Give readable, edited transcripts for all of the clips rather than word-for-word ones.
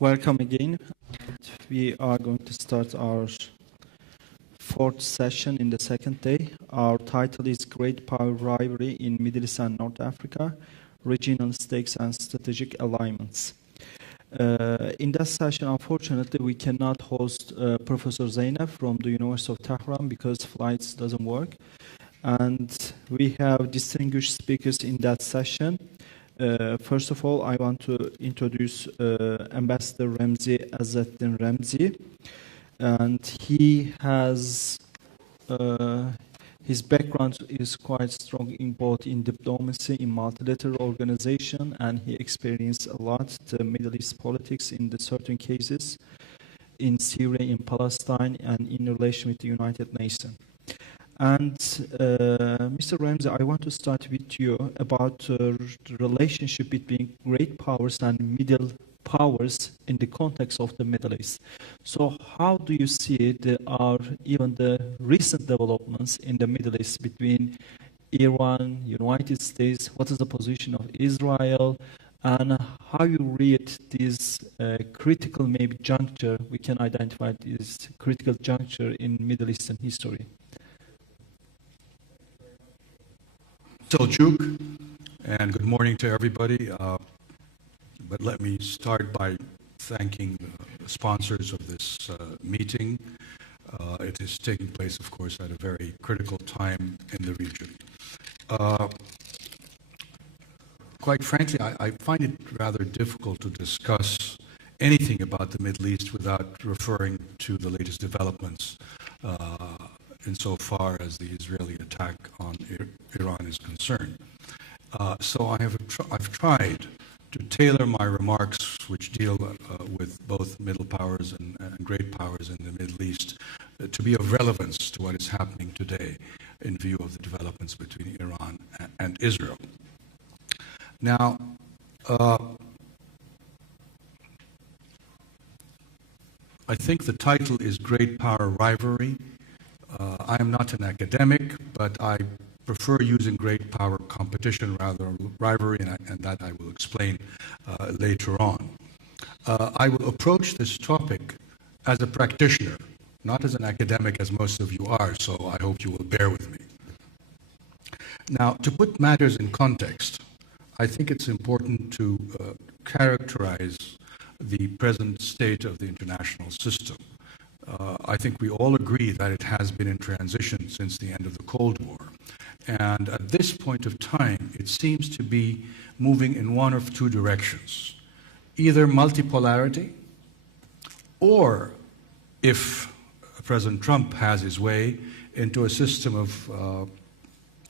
Welcome again. We are going to start our fourth session in the second day. Our title is Great Power Rivalry in Middle East and North Africa, Regional Stakes and Strategic Alignments. In that session, unfortunately, we cannot host Professor Zeinab from the University of Tehran because flights doesn't work. And we have distinguished speakers in that session. First of all, I want to introduce Ambassador Remzi Azzeddin Remzi, and he has his background is quite strong in both in diplomacy, in multilateral organization, and he experienced a lot the Middle East politics in the certain cases in Syria, in Palestine, and in relation with the United Nations. And Mr. Remzi, I want to start with you about the relationship between great powers and middle powers in the context of the Middle East. So how do you see even the recent developments in the Middle East between Iran, United States? What is the position of Israel? And how you read this critical maybe juncture, we can identify this critical juncture in Middle Eastern history? Selçuk, and good morning to everybody. But let me start by thanking the sponsors of this meeting. It is taking place, of course, at a very critical time in the region. Quite frankly, I find it rather difficult to discuss anything about the Middle East without referring to the latest developments insofar as the Israeli attack on Iran is concerned. So I've tried to tailor my remarks, which deal with both middle powers and great powers in the Middle East, to be of relevance to what is happening today in view of the developments between Iran and Israel. Now, I think the title is Great Power Rivalry. I am not an academic, but I prefer using great power competition rather than rivalry, and that I will explain later on. I will approach this topic as a practitioner, not as an academic as most of you are, so I hope you will bear with me. Now, to put matters in context, I think it's important to characterize the present state of the international system. I think we all agree that it has been in transition since the end of the Cold War. And at this point of time, it seems to be moving in one of two directions. Either multipolarity, or, if President Trump has his way, into a system of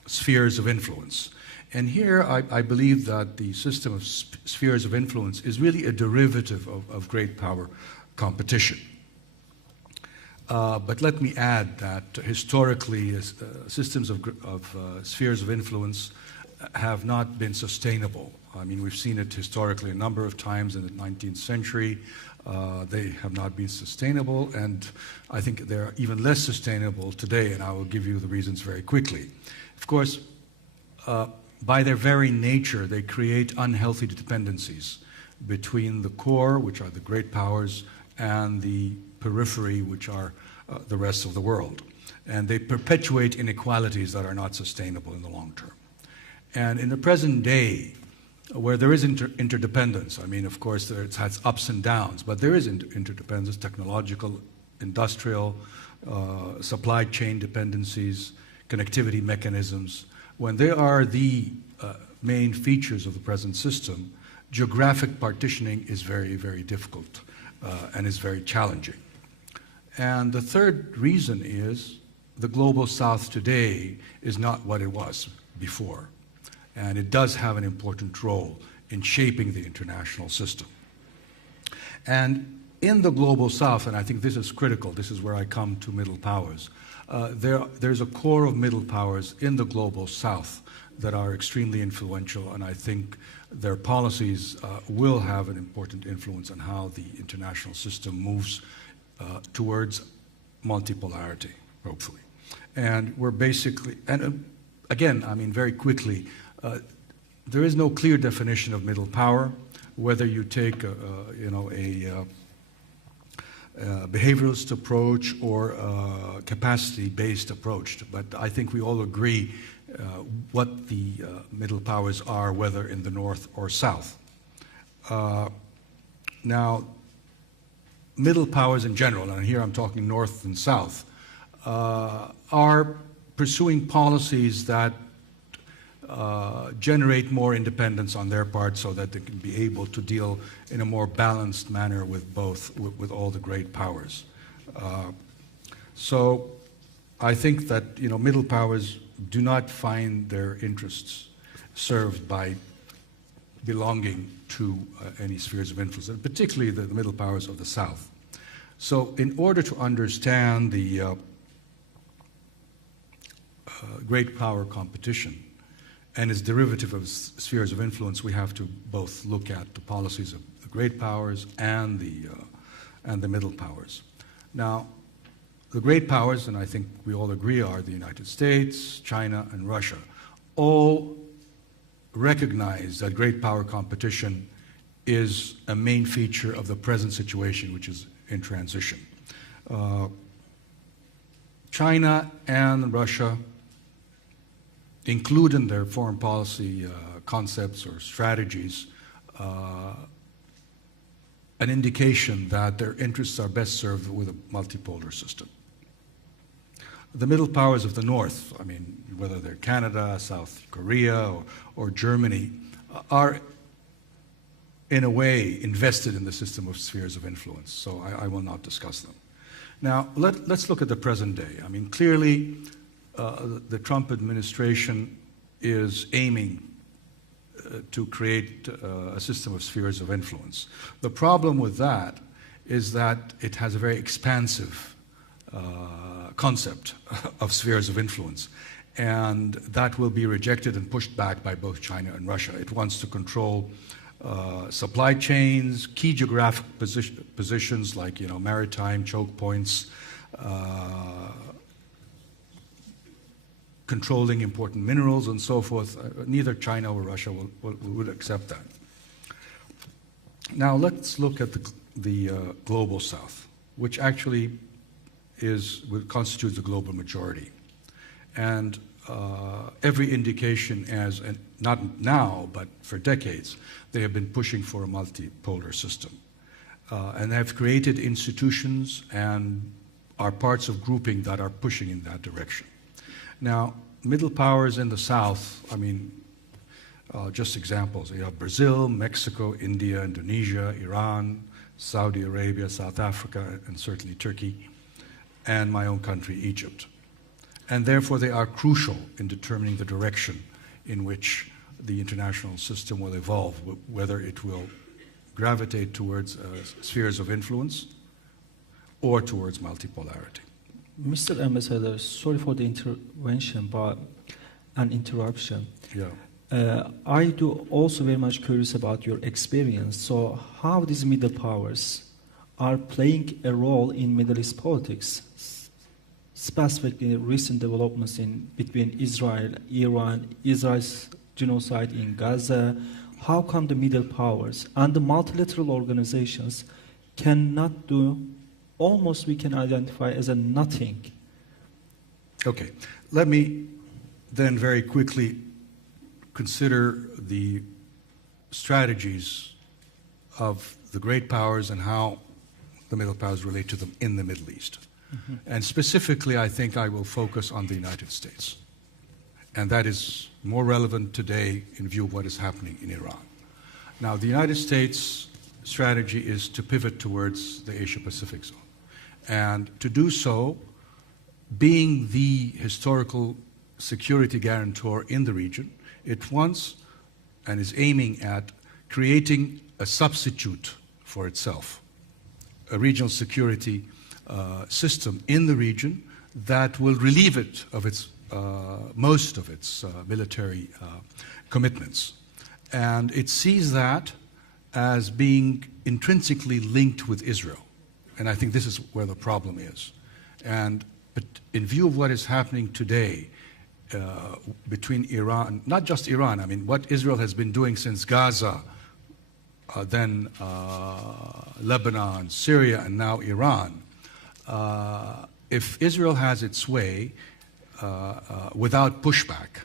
spheres of influence. And here I believe that the system of spheres of influence is really a derivative of great power competition. But let me add that historically, systems of spheres of influence have not been sustainable. I mean, we've seen it historically a number of times in the 19th century. They have not been sustainable, and I think they're even less sustainable today, and I will give you the reasons very quickly. Of course, by their very nature, they create unhealthy dependencies between the core, which are the great powers, and the periphery, which are the rest of the world. And they perpetuate inequalities that are not sustainable in the long term. And in the present day, where there is interdependence, I mean, of course, it has ups and downs, but there is interdependence, technological, industrial, supply chain dependencies, connectivity mechanisms. When they are the main features of the present system, geographic partitioning is very, very difficult and is very challenging. And the third reason is the global south today is not what it was before. And it does have an important role in shaping the international system. And in the global south, and I think this is critical, this is where I come to middle powers, there's a core of middle powers in the global south that are extremely influential, and I think their policies will have an important influence on how the international system moves towards multipolarity, hopefully. And we're basically, and again, I mean, very quickly, there is no clear definition of middle power. whether you take a behavioralist approach or a capacity-based approach. But I think we all agree what the middle powers are, whether in the north or south. Now, middle powers in general, and here I'm talking north and south, are pursuing policies that generate more independence on their part so that they can be able to deal in a more balanced manner with with all the great powers. So I think that middle powers do not find their interests served by belonging to any spheres of influence, and particularly the middle powers of the South. So in order to understand the great power competition and its derivative of spheres of influence, we have to both look at the policies of the great powers and the middle powers. Now, the great powers, and I think we all agree, are the United States, China, and Russia. All recognize that great power competition is a main feature of the present situation, which is in transition. China and Russia include in their foreign policy concepts or strategies an indication that their interests are best served with a multipolar system. The middle powers of the North, I mean, whether they're Canada, South Korea, or Germany, are in a way invested in the system of spheres of influence, so I will not discuss them. Now, let's look at the present day. I mean, clearly, the Trump administration is aiming to create a system of spheres of influence. The problem with that is that it has a very expansive concept of spheres of influence, and that will be rejected and pushed back by both China and Russia. It wants to control supply chains, key geographic positions like maritime choke points, controlling important minerals and so forth. Neither China or Russia would accept that. Now let's look at the global South, which actually constitutes the global majority. And every indication not now, but for decades, they have been pushing for a multipolar system. And they have created institutions and are parts of grouping that are pushing in that direction. Now, middle powers in the South, I mean, just examples. You have Brazil, Mexico, India, Indonesia, Iran, Saudi Arabia, South Africa, and certainly Turkey, and my own country, Egypt. And therefore, they are crucial in determining the direction in which the international system will evolve, whether it will gravitate towards spheres of influence or towards multipolarity. Mr. Ambassador, sorry for the intervention, but an interruption. Yeah. I do also very much curious about your experience. So how these middle powers are playing a role in Middle East politics, specifically recent developments between Israel, Iran, Israel's genocide in Gaza. How come the middle powers and the multilateral organizations cannot do almost we can identify as a nothing? Okay, let me then very quickly consider the strategies of the great powers and how the middle powers relate to them in the Middle East. Mm-hmm. And specifically, I think I will focus on the United States. And that is more relevant today in view of what is happening in Iran. Now, the United States strategy is to pivot towards the Asia-Pacific zone. And to do so, being the historical security guarantor in the region, it wants and is aiming at creating a substitute for itself, a regional security system in the region that will relieve it of most of its military commitments. And it sees that as being intrinsically linked with Israel. And I think this is where the problem is. But in view of what is happening today between Iran, not just Iran, I mean, what Israel has been doing since Gaza then Lebanon, Syria, and now Iran. If Israel has its way without pushback,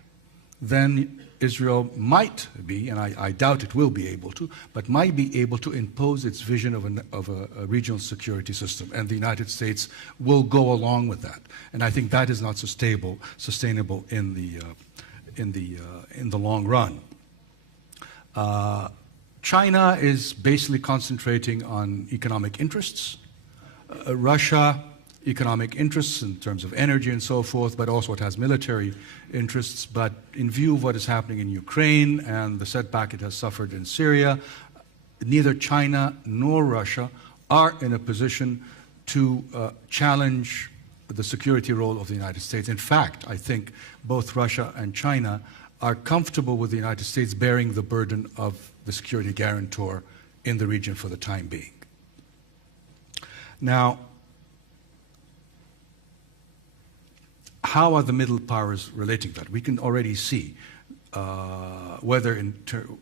then Israel might be, and I doubt it will be able to, but might be able to impose its vision of a regional security system, and the United States will go along with that. And I think that is not sustainable in the long run. China is basically concentrating on economic interests. Russia, economic interests in terms of energy and so forth, but also it has military interests. But in view of what is happening in Ukraine and the setback it has suffered in Syria, neither China nor Russia are in a position to challenge the security role of the United States. In fact, I think both Russia and China are comfortable with the United States bearing the burden of the security guarantor in the region for the time being. Now, how are the middle powers relating to that? We can already see whether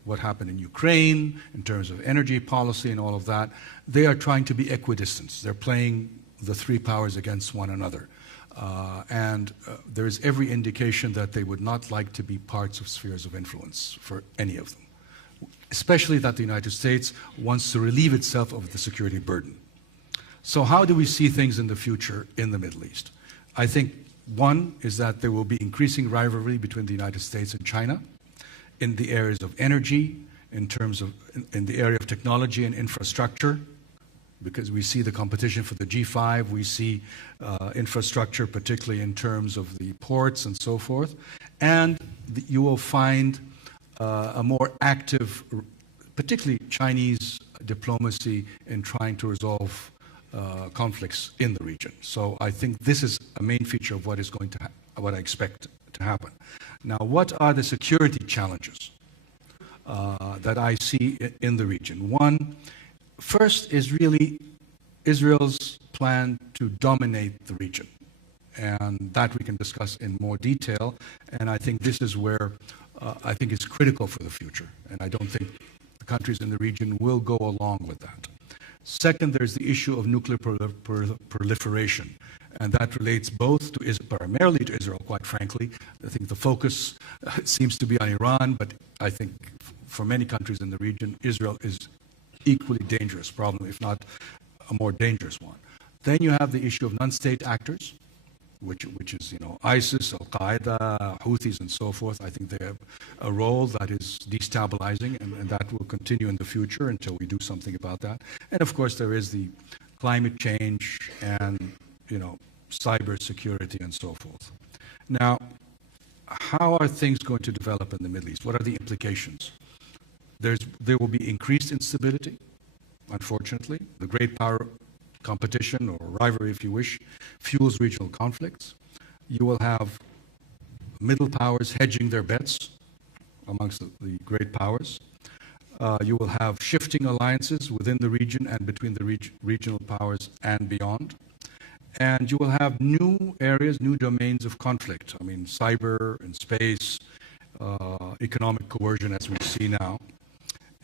what happened in Ukraine, in terms of energy policy and all of that, they are trying to be equidistant. They're playing the three powers against one another. There is every indication that they would not like to be parts of spheres of influence for any of them, especially that the United States wants to relieve itself of the security burden. So how do we see things in the future in the Middle East? I think one is that there will be increasing rivalry between the United States and China in the areas of energy, in the area of technology and infrastructure, because we see the competition for the G5, we see infrastructure, particularly in terms of the ports and so forth. And you will find a more active, particularly Chinese diplomacy in trying to resolve conflicts in the region. So I think this is a main feature of what is going to what I expect to happen. Now, what are the security challenges that I see in the region? One, first is really Israel's plan to dominate the region, and that we can discuss in more detail. And I think this is where I think it's critical for the future, and I don't think the countries in the region will go along with that. Second, there's the issue of nuclear proliferation, and that relates both to primarily to Israel, quite frankly. I think the focus seems to be on Iran, but I think for many countries in the region, Israel is equally dangerous problem, if not a more dangerous one. Then you have the issue of non-state actors, which is, ISIS, Al-Qaeda, Houthis, and so forth. I think they have a role that is destabilizing, and that will continue in the future until we do something about that. And of course, there is the climate change and, cyber security and so forth. Now, how are things going to develop in the Middle East? What are the implications? There will be increased instability, unfortunately. The great power competition, or rivalry if you wish, fuels regional conflicts. You will have middle powers hedging their bets amongst the great powers. You will have shifting alliances within the region and between the regional powers and beyond. And you will have new areas, new domains of conflict. I mean, cyber and space, economic coercion as we see now.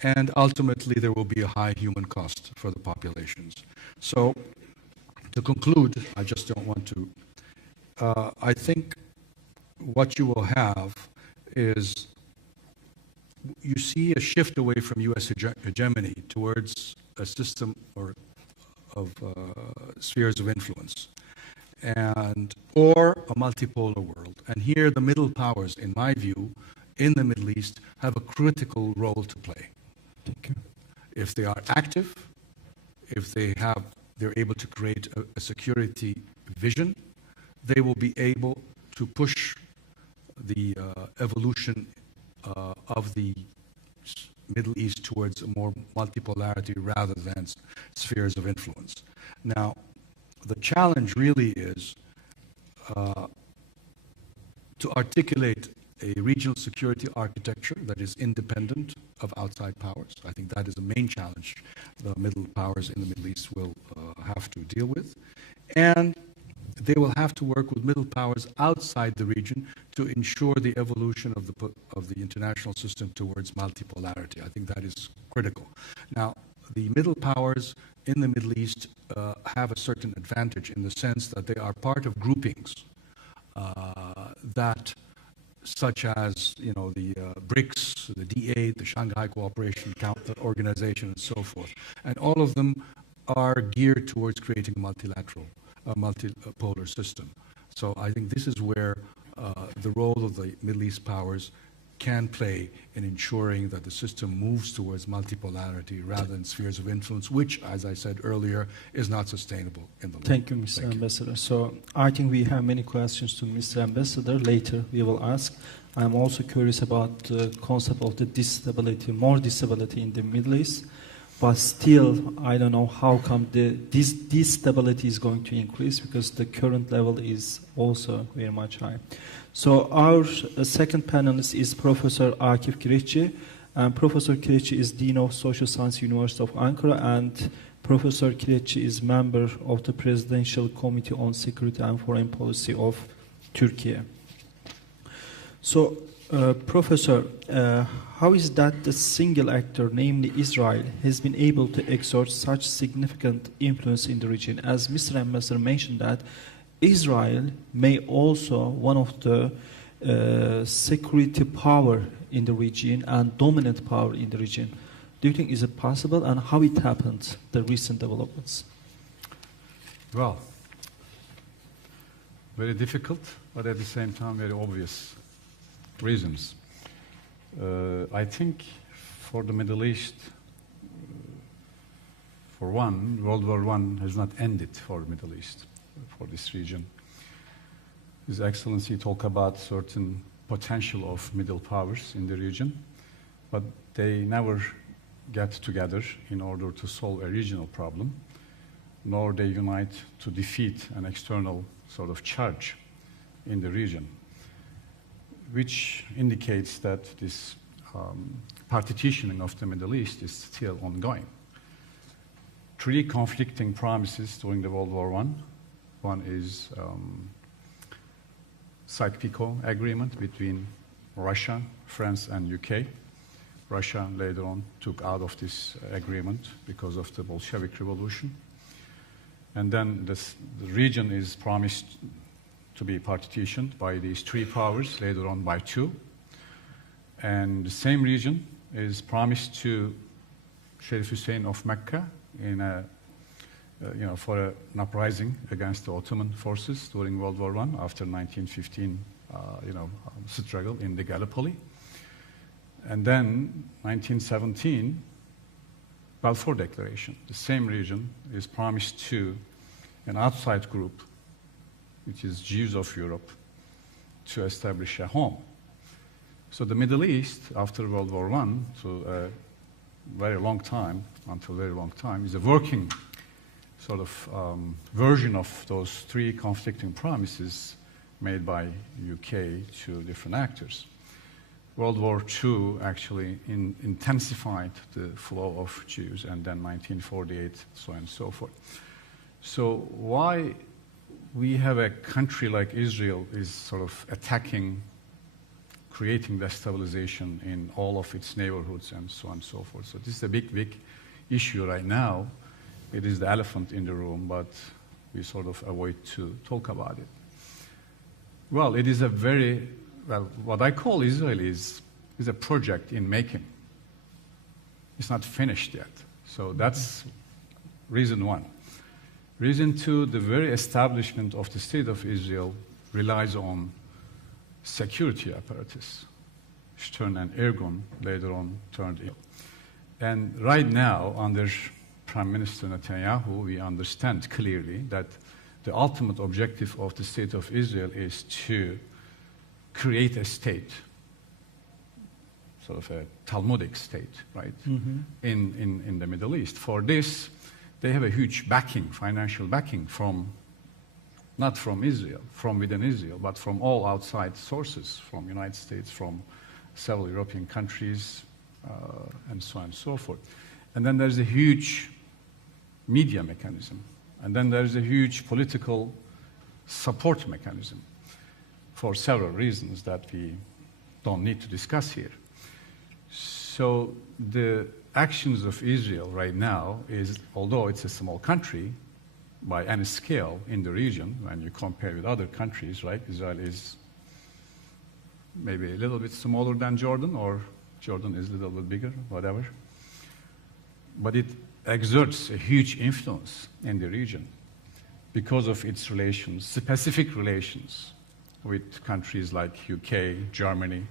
And ultimately, there will be a high human cost for the populations. So, to conclude, I just don't want to, I think what you will have is you see a shift away from U.S. hegemony towards a system of spheres of influence, or a multipolar world. And here, the middle powers, in my view, in the Middle East, have a critical role to play. If they are active, if they're able to create a security vision, they will be able to push the evolution of the Middle East towards a more multipolarity rather than spheres of influence. Now, the challenge really is to articulate a regional security architecture that is independent of outside powers. I think that is the main challenge the middle powers in the Middle East will have to deal with. And they will have to work with middle powers outside the region to ensure the evolution of the international system towards multipolarity. I think that is critical. Now, the middle powers in the Middle East have a certain advantage in the sense that they are part of groupings that, such as the BRICS, the D8, the Shanghai Cooperation Organization, and so forth, and all of them are geared towards creating a multipolar system. So I think this is where the role of the Middle East powers can play in ensuring that the system moves towards multipolarity rather than spheres of influence, which, as I said earlier, is not sustainable in the long run. Thank you, Mr. Ambassador. So I think we have many questions to Mr. Ambassador. Later we will ask. I'm also curious about the concept of the more instability in the Middle East. But still, I don't know how come this stability is going to increase, because the current level is also very much high. So our second panelist is Professor Akif Kireçci. Professor Kireçci is Dean of Social Science University of Ankara, and Professor Kireçci is member of the Presidential Committee on Security and Foreign Policy of Turkey. So, Professor, how is that the single actor, namely Israel, has been able to exert such significant influence in the region? As Mr. Ambassador mentioned that Israel may also one of the security power in the region and dominant power in the region. Do you think is it possible, and how it happened, the recent developments? Well, very difficult, but at the same time very obvious reasons. I think for the Middle East, for one, World War I has not ended for the Middle East, for this region. His Excellency talked about certain potential of middle powers in the region, but they never get together in order to solve a regional problem, nor they unite to defeat an external sort of charge in the region, which indicates that this partitioning of the Middle East is still ongoing. Three conflicting promises during the World War I. One is Sykes-Picot Agreement between Russia, France, and UK. Russia later on took out of this agreement because of the Bolshevik Revolution. And then the region is promised to be partitioned by these three powers, later on by two. And the same region is promised to Sharif Hussein of Mecca in a, for an uprising against the Ottoman forces during World War I after 1915, struggle in the Gallipoli. And then 1917, Balfour Declaration, the same region is promised to an outside group, which is Jews of Europe, to establish a home. So the Middle East, after World War I, to a very long time, until a very long time, is a working sort of version of those three conflicting promises made by UK to different actors. World War II actually intensified the flow of Jews, and then 1948, so on and so forth. So why we have a country like Israel is sort of attacking, creating destabilization in all of its neighborhoods and so on and so forth. So this is a big, big issue right now. It is the elephant in the room, but we sort of avoid to talk about it. Well, it is a very, what I call Israel is a project in making. It's not finished yet. So that's reason one. Reason two, the very establishment of the State of Israel relies on security apparatus. Stern and Ergun later on turned ill. And right now, under Prime Minister Netanyahu, we understand clearly that the ultimate objective of the State of Israel is to create a state, sort of a Talmudic state, right, in the Middle East. For this, they have a huge backing, financial backing from, not from Israel, from within Israel, but from all outside sources, from United States, from several European countries, and so on and so forth. And then there's a huge media mechanism. And then there's a huge political support mechanism for several reasons that we don't need to discuss here. So the actions of Israel right now is, although it's a small country by any scale in the region, when you compare with other countries, right? Israel is maybe a little bit smaller than Jordan, or Jordan is a little bit bigger, whatever. But it exerts a huge influence in the region because of its relations, specific relations with countries like UK, Germany,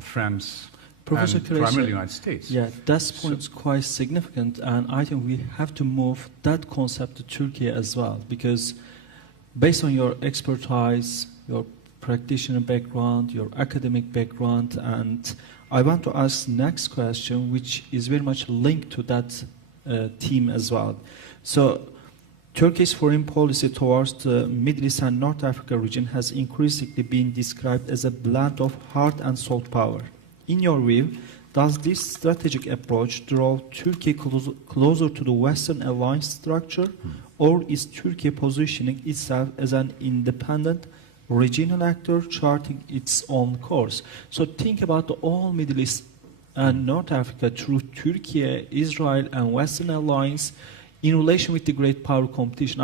France, Professor and Kireçci, primarily the United States. Yeah, that point is quite significant, and I think we have to move that concept to Turkey as well, because based on your expertise, your practitioner background, your academic background, and I want to ask next question, which is very much linked to that theme as well. So, Turkey's foreign policy towards the Middle East and North Africa region has increasingly been described as a blend of hard and soft power. In your view, does this strategic approach draw Turkey closer to the Western alliance structure, or is Turkey positioning itself as an independent regional actor charting its own course? So think about the all Middle East and North Africa through Turkey, Israel, and Western alliance in relation with the great power competition.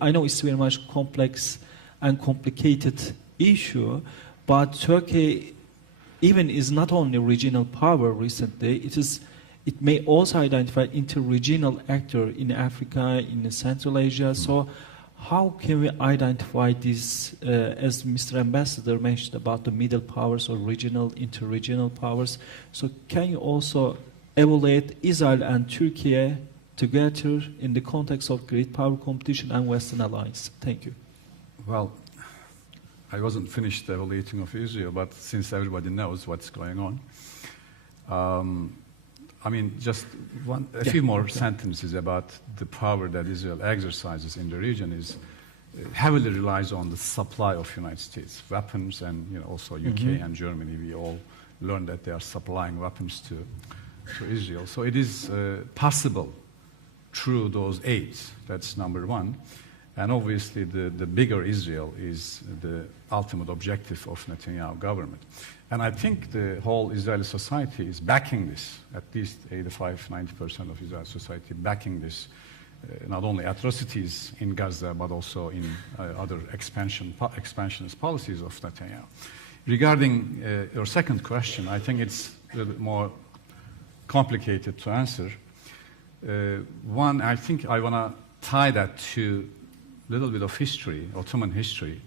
I know it's very much complex and complicated issue, but Turkey even is not only regional power recently, it may also identify inter-regional actor in Africa, in Central Asia. So how can we identify this, as Mr. Ambassador mentioned about the middle powers or regional, inter-regional powers? So can you also evaluate Israel and Turkey together in the context of great power competition and Western alliance? Thank you. Well, I wasn't finished evaluating of Israel, but since everybody knows what's going on, I mean, just a few more sentences about the power that Israel exercises in the region is heavily relies on the supply of United States weapons, and also UK and Germany. We all learned that they are supplying weapons to Israel. So it is possible through those aids. That's number one. And obviously, the bigger Israel is the ultimate objective of Netanyahu government. And I think the whole Israeli society is backing this, at least 85–90% of Israeli society backing this, not only atrocities in Gaza, but also in other expansionist policies of Netanyahu. Regarding your second question, I think it's a little bit more complicated to answer. One, I think I want to tie that to a little bit of history, Ottoman history.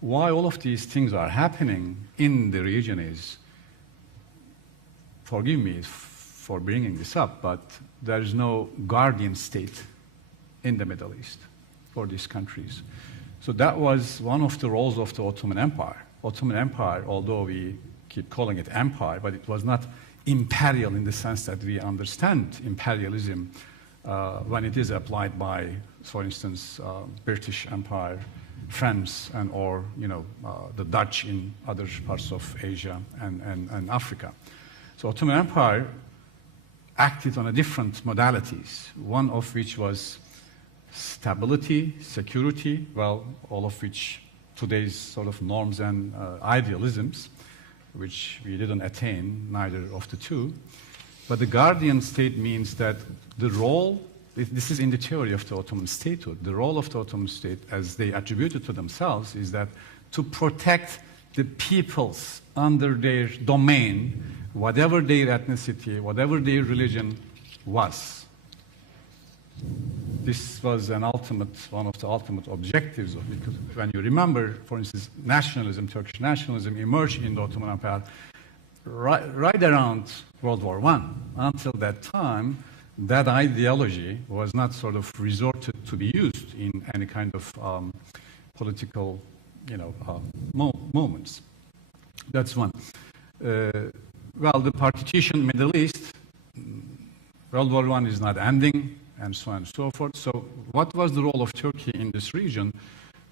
Why all of these things are happening in the region is, forgive me for bringing this up, but there is no guardian state in the Middle East for these countries. So that was one of the roles of the Ottoman Empire. Ottoman Empire, although we keep calling it empire, but it was not imperial in the sense that we understand imperialism when it is applied by, for instance, British Empire, France, and or the Dutch in other parts of Asia and Africa. So Ottoman Empire acted on a different modalities, one of which was stability, security, well, all of which today's sort of norms and idealisms, which we didn't attain, neither of the two. But the guardian state means that the role, this is in the theory of the Ottoman statehood, the role of the Ottoman state, as they attributed to themselves, is that to protect the peoples under their domain, whatever their ethnicity, whatever their religion was. This was one of the ultimate objectives of, because when you remember, for instance, nationalism, Turkish nationalism emerged in the Ottoman Empire right around World War I. Until that time, that ideology was not sort of resorted to be used in any kind of political, moments. That's one. Well, the partition Middle East, World War I is not ending, and so on and so forth. So what was the role of Turkey in this region?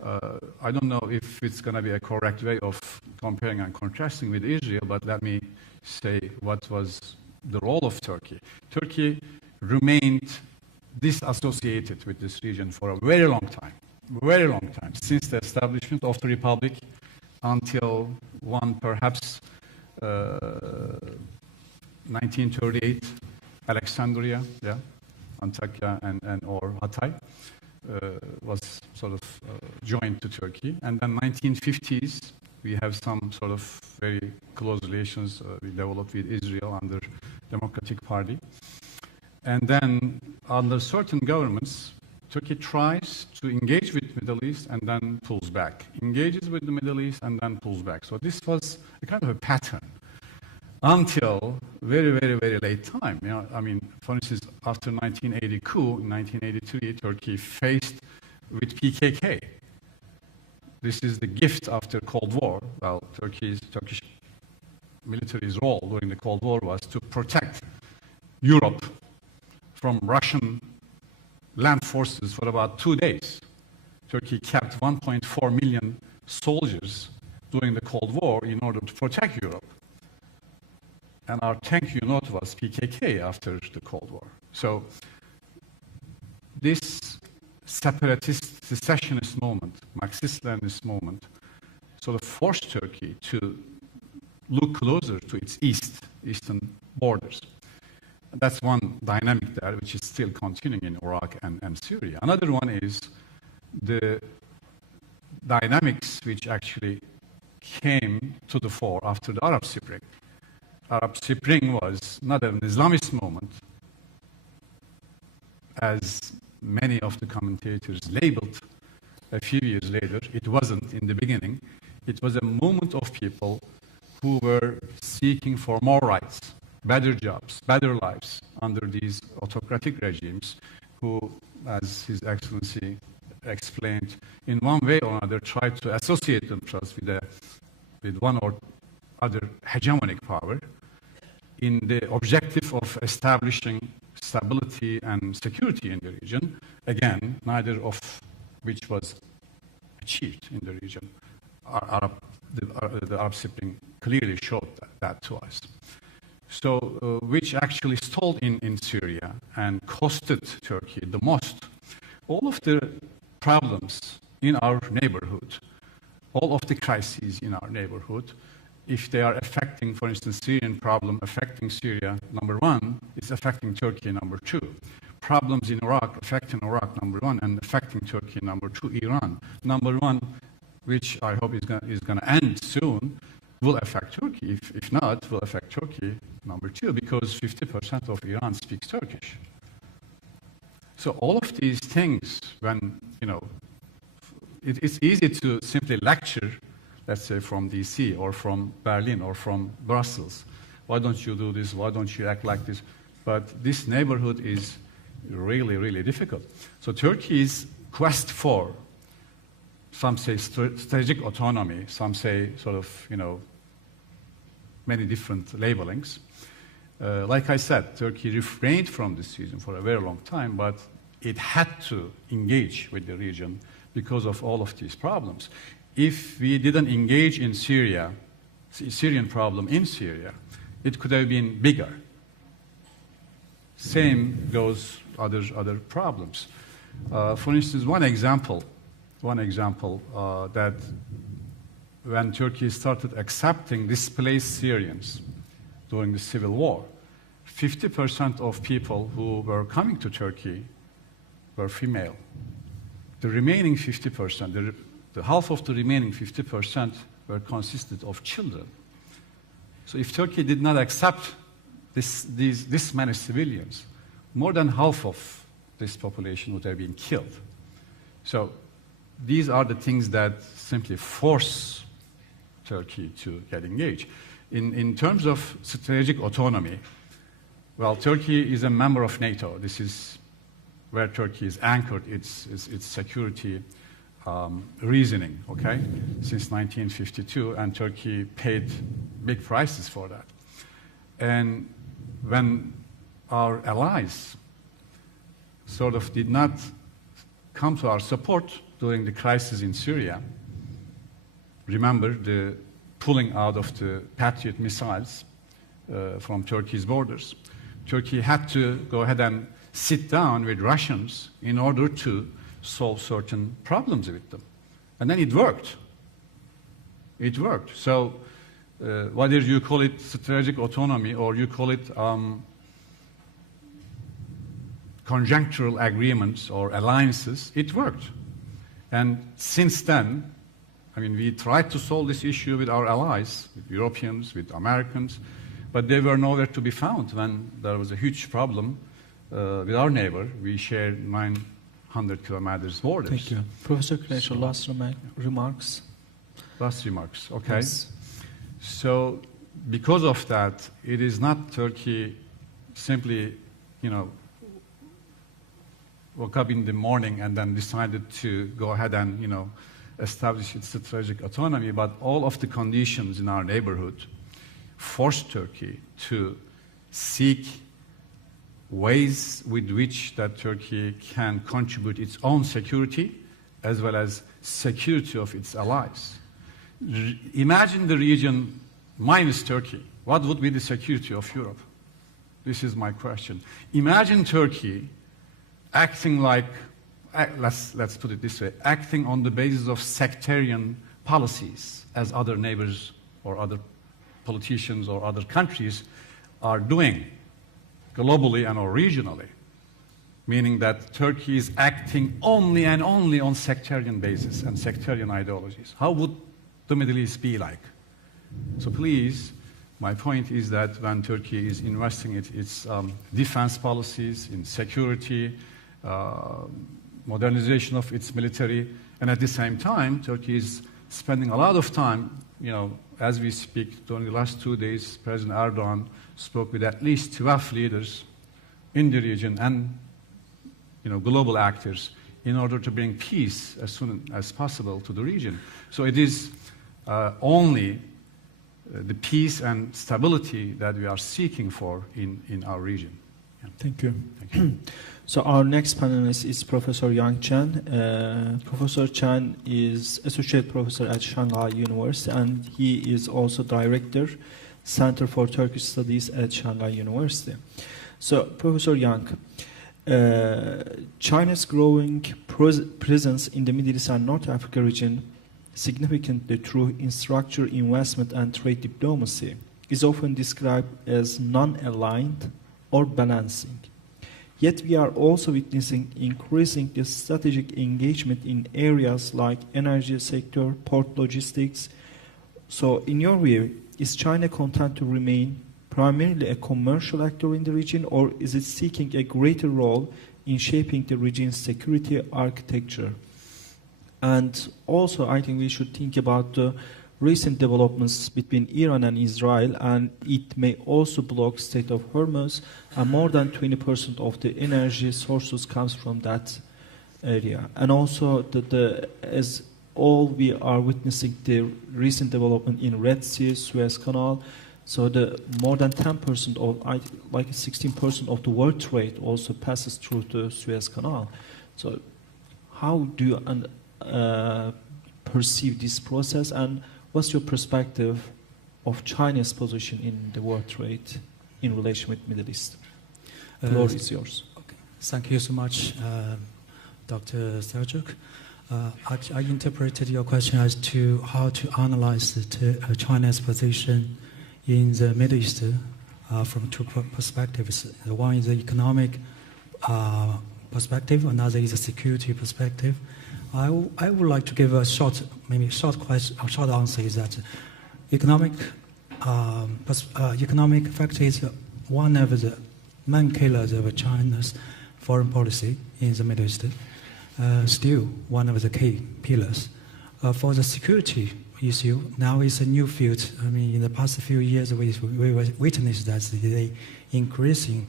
I don't know if it's going to be a correct way of comparing and contrasting with Israel, but let me say what was the role of Turkey. Turkey remained disassociated with this region for a very long time, very long time, since the establishment of the Republic until perhaps 1938, Alexandria, yeah, Antakya or Hatay was sort of joined to Turkey. And then 1950s, we have some sort of very close relations we developed with Israel under Democratic Party. And then under certain governments, Turkey tries to engage with Middle East and then pulls back. Engages with the Middle East and then pulls back. So this was a kind of a pattern until very, very, very late time. You know, I mean, for instance, after 1980 coup, in 1983, Turkey faced with PKK. This is the gift after Cold War. Well, Turkish military's role during the Cold War was to protect Europe from Russian land forces for about 2 days. Turkey kept 1.4 million soldiers during the Cold War in order to protect Europe. And our tank unit was PKK after the Cold War. So this separatist, secessionist moment, Marxist-Leninist moment, sort of forced Turkey to look closer to its eastern borders. And that's one dynamic there, which is still continuing in Iraq and Syria. Another one is the dynamics which actually came to the fore after the Arab Spring. Arab Spring was not an Islamist movement, as many of the commentators labeled a few years later. It wasn't in the beginning. It was a movement of people who were seeking for more rights, better jobs, better lives under these autocratic regimes who, as His Excellency explained, in one way or another tried to associate themselves with one or other hegemonic power in the objective of establishing stability and security in the region, again, neither of which was achieved in the region. The Arab Spring clearly showed that to us. So, which actually stalled in Syria and costed Turkey the most. All of the problems in our neighborhood, all of the crises in our neighborhood, if they are affecting, for instance, Syrian problem affecting Syria, number one, it's affecting Turkey, number two. Problems in Iraq affecting Iraq, number one, and affecting Turkey, number two, Iran. Number one, which I hope is going to end soon, will affect Turkey. If not, will affect Turkey, number two, because 50% of Iran speaks Turkish. So all of these things, when, you know, it's easy to simply lecture, let's say from DC or from Berlin or from Brussels. Why don't you do this? Why don't you act like this? But this neighborhood is really, really difficult. So Turkey's quest for, some say strategic autonomy, some say sort of, you know, many different labelings. Like I said, Turkey refrained from this region for a very long time, but it had to engage with the region because of all of these problems. If we didn't engage in Syria, the Syrian problem in Syria, it could have been bigger. Same goes other problems. For instance, one example that when Turkey started accepting displaced Syrians during the civil war, 50% of people who were coming to Turkey were female. The remaining 50%, the half of the remaining 50% were consisted of children. So if Turkey did not accept this many civilians, more than half of this population would have been killed. So these are the things that simply force Turkey to get engaged. In terms of strategic autonomy, well, Turkey is a member of NATO. This is where Turkey is anchored its security reasoning, okay, since 1952, and Turkey paid big prices for that. And when our allies sort of did not come to our support during the crisis in Syria, remember the pulling out of the Patriot missiles from Turkey's borders. Turkey had to go ahead and sit down with Russians in order to solve certain problems with them. And then it worked. It worked. So whether you call it strategic autonomy or you call it conjunctural agreements or alliances, it worked. And since then, I mean, we tried to solve this issue with our allies, with Europeans, with Americans, but they were nowhere to be found when there was a huge problem with our neighbor. We share 900 kilometers borders. Thank you. Professor Kireçci, last remarks? Last remarks, okay. Yes. So because of that, it is not Turkey simply, woke up in the morning and then decided to go ahead and, establish its strategic autonomy, but all of the conditions in our neighborhood forced Turkey to seek ways with which that Turkey can contribute its own security as well as security of its allies. Imagine the region minus Turkey. What would be the security of Europe? This is my question. Imagine Turkey acting like, let's put it this way, acting on the basis of sectarian policies as other neighbors or other politicians or other countries are doing globally and or regionally, meaning that Turkey is acting only and only on sectarian basis and sectarian ideologies. How would the Middle East be like? So please, my point is that when Turkey is investing its defense policies, in security, modernization of its military, and at the same time, Turkey is spending a lot of time, as we speak, during the last 2 days, President Erdogan spoke with at least 12 leaders in the region and, global actors in order to bring peace as soon as possible to the region. So it is only the peace and stability that we are seeking for in our region. Yeah. Thank you. Thank you. So our next panelist is Professor Yang Chen. Professor Chen is Associate Professor at Shanghai University, and he is also Director, Center for Turkish Studies at Shanghai University. So, Professor Yang, China's growing presence in the Middle East and North Africa region, significantly through infrastructure investment and trade diplomacy, is often described as non-aligned or balancing. Yet we are also witnessing increasing the strategic engagement in areas like energy sector, port logistics. So in your view, is China content to remain primarily a commercial actor in the region, or is it seeking a greater role in shaping the region's security architecture? And also, I think we should think about the recent developments between Iran and Israel, and it may also block Strait of Hormuz, and more than 20% of the energy sources comes from that area. And also, as all we are witnessing the recent development in Red Sea, Suez Canal, so the more than 10% of, like 16% of the world trade also passes through the Suez Canal. So how do you perceive this process, and what's your perspective of China's position in the world trade in relation with Middle East? The floor is yours. Okay. Thank you so much, Dr. Selçuk. I interpreted your question as to how to analyze China's position in the Middle East from two perspectives. One is the economic perspective, another is a security perspective. I would like to give a short answer is that economic factor is one of the main killers of China's foreign policy in the Middle East. Still one of the key pillars. For the security issue, now it's a new field. I mean, in the past few years, we witnessed that the increasing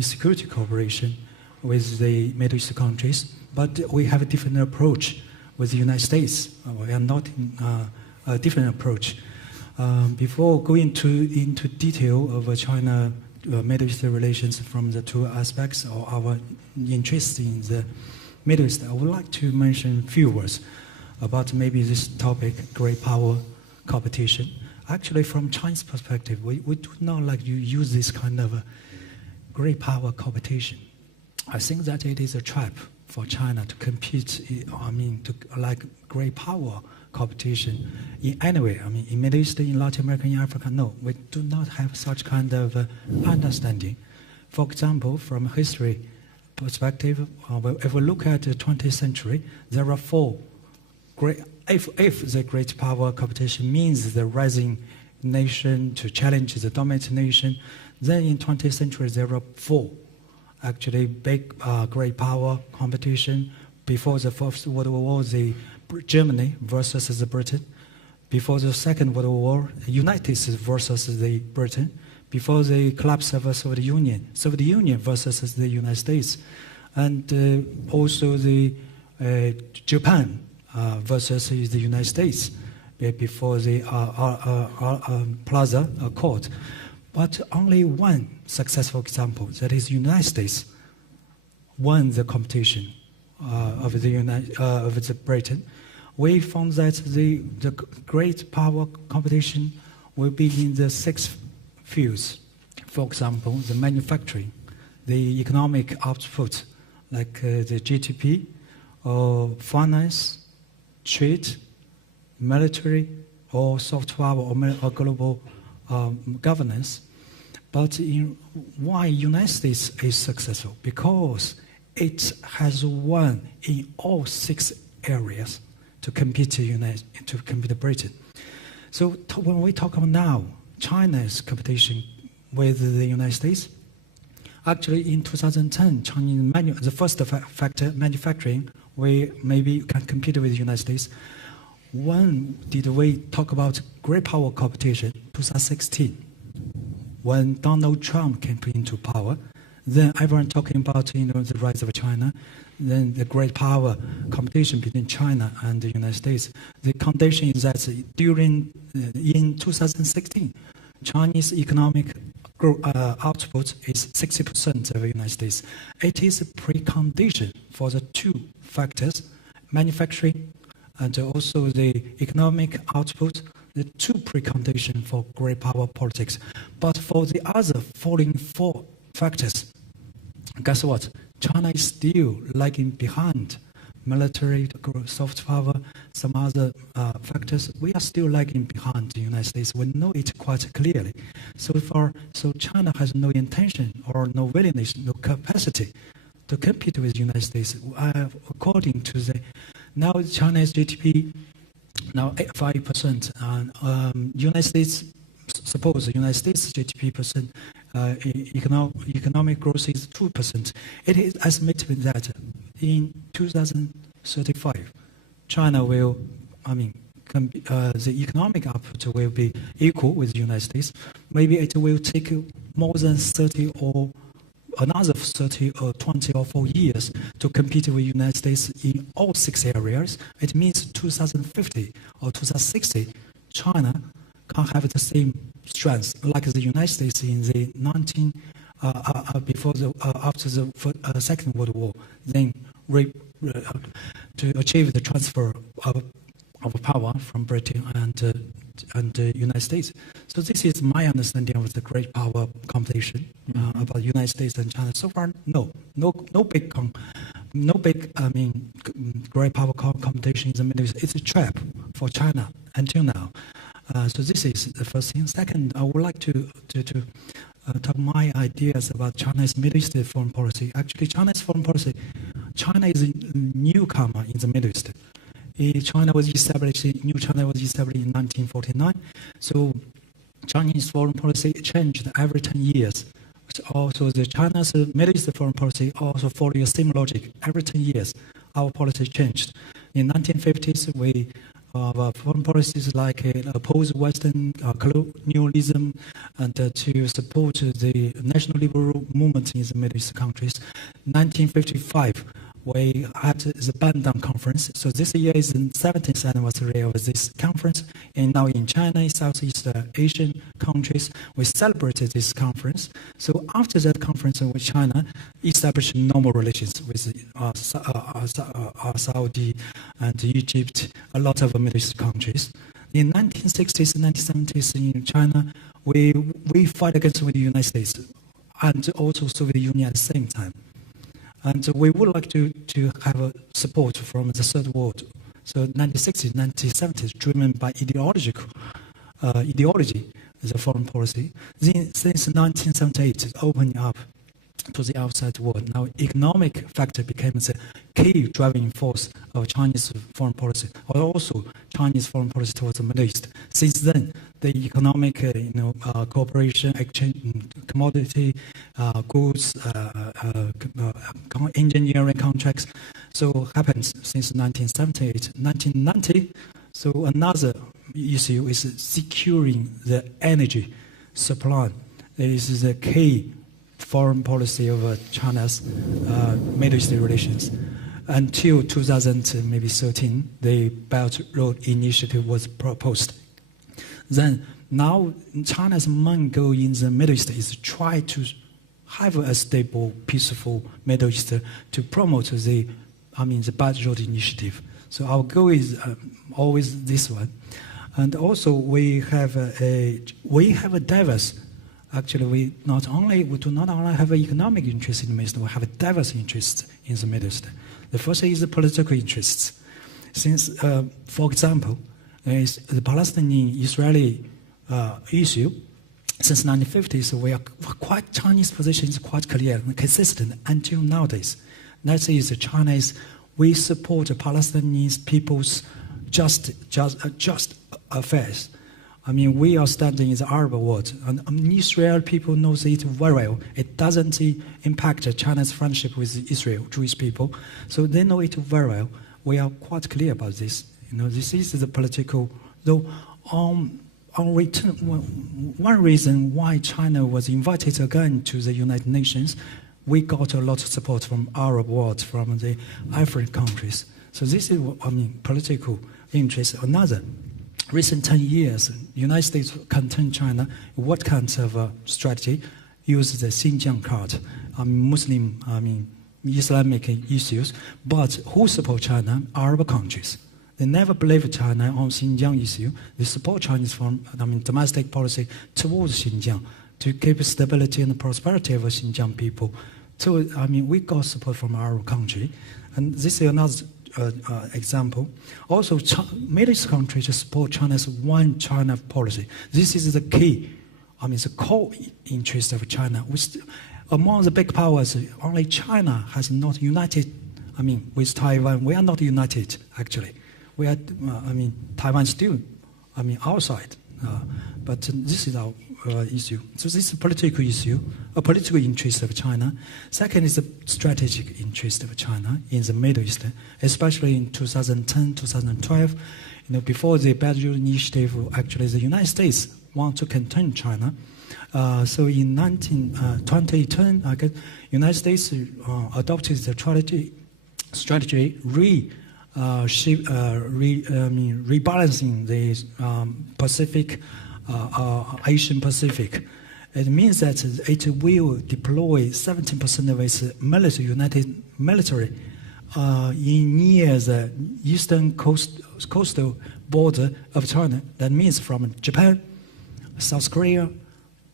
security cooperation with the Middle East countries. But we have a different approach with the United States. We are not in a different approach. Before going into detail of China-Middle East relations from the two aspects of our interest in the Middle East, I would like to mention a few words about maybe this topic, great power competition. Actually, from China's perspective, we do not like to use this kind of great power competition. I think that it is a trap for China to compete, to like great power competition in any way. In Middle East, in Latin America, in Africa, no, we do not have such kind of understanding. For example, from a history perspective, if we look at the 20th century, there are four great, if the great power competition means the rising nation to challenge the dominant nation, then in 20th century there are four actually big great power competition. Before the First World War, Germany versus the Britain. Before the Second World War, the United States versus the Britain. Before the collapse of the Soviet Union versus the United States. And also the Japan versus the United States before the Plaza Accord. But only one successful example, that is United States, won the competition of the Britain. We found that the great power competition will be in the 6 fields. For example, the manufacturing, the economic output, like the GDP, or finance, trade, military, or soft power, or global governance. But why United States is successful? Because it has won in all 6 areas to compete with Britain. So when we talk about now China's competition with the United States, actually in 2010, the first factor, manufacturing, we maybe can compete with the United States. When did we talk about great power competition? 2016, when Donald Trump came into power. Then everyone talking about the rise of China, then the great power competition between China and the United States. The condition is that in 2016, Chinese economic output is 60% of the United States. It is a precondition for the 2 factors, manufacturing and also the economic output, the 2 preconditions for great power politics. But for the other following 4 factors, guess what? China is still lagging behind. Military, soft power, some other factors, we are still lagging behind the United States. We know it quite clearly. So China has no intention or no willingness, no capacity to compete with the United States. According to now China's GDP, now 5%, and United States, suppose the United States GDP percent, economic growth is 2%. It is estimated that in 2035, China will, the economic output will be equal with the United States. Maybe it will take more than 30 or another 30 or 20 or 4 years to compete with the United States in all 6 areas. It means 2050 or 2060, China can't have the same strength like the United States in the after the Second World War. Then to achieve the transfer of power from Britain and the United States. So this is my understanding of the great power competition about United States and China. So far, no big great power competition in the Middle East. It's a trap for China until now. So this is the first thing. Second, I would like to talk my ideas about China's Middle East foreign policy. Actually, China's foreign policy, China is a newcomer in the Middle East. New China was established in 1949. So Chinese foreign policy changed every 10 years. Also, the China's Middle East foreign policy also followed the same logic. Every 10 years, our policy changed. In 1950s, we foreign policies like oppose Western colonialism and to support the national liberal movement in the Middle East countries. 1955, we had the Bandung Conference. So this year is the 70th anniversary of this conference. And now in China, Southeast Asian countries, we celebrated this conference. So after that conference with China, established normal relations with Saudi and Egypt, a lot of Middle East countries. In 1960s and 1970s in China, we fight against the United States and also Soviet Union at the same time. And we would like to have a support from the third world. So 1960s, 1970s, driven by ideology, the foreign policy. Then, since 1978, it's opening up to the outside world. Now, economic factor became the key driving force of Chinese foreign policy, or also Chinese foreign policy towards the Middle East. Since then, the economic, cooperation, exchange, commodity, goods, engineering contracts, so happens since 1978, 1990. So another issue is securing the energy supply. This is the key foreign policy of China's Middle East relations. Until 2013, the Belt and Road Initiative was proposed. Then now China's main goal in the Middle East is to try to have a stable, peaceful Middle East to promote the Belt and Road Initiative. So our goal is always this one. And also we have a diverse. Actually, we do not only have an economic interest in the Middle East, we have a diverse interest in the Middle East. The first is the political interests. Since, for example, is the Palestinian-Israeli issue, since 1950s, Chinese position is quite clear and consistent until nowadays. That is, we support the Palestinian people's just affairs. We are standing in the Arab world, and Israel people knows it very well. It doesn't impact China's friendship with Israel, Jewish people, so they know it very well. We are quite clear about this. This is the political. Though, on return, one reason why China was invited again to the United Nations, we got a lot of support from Arab world, from the African countries. So this is, political interest. Another. Recent 10 years, United States contain China. What kind of strategy? Use the Xinjiang card, Muslim, Islamic issues. But who support China? Arab countries. They never believe China on Xinjiang issue. They support Chinese domestic policy towards Xinjiang to keep stability and prosperity of Xinjiang people. So we got support from Arab country, and this is another. Example. Also, Middle East countries support China's one China policy. This is the key, the core interest of China. Among the big powers, only China has not united, with Taiwan. We are not united, actually. We are, Taiwan still, outside. But this is our issue. So this is a political issue, a political interest of China. Second is the strategic interest of China in the Middle East, especially in 2010, 2012. Before the Belt and Road Initiative, actually the United States want to contain China. So in 2010, United States adopted the strategy rebalancing the Pacific, Asian Pacific. It means that it will deploy 17% of its united military near the eastern coastal border of China. That means from Japan, South Korea,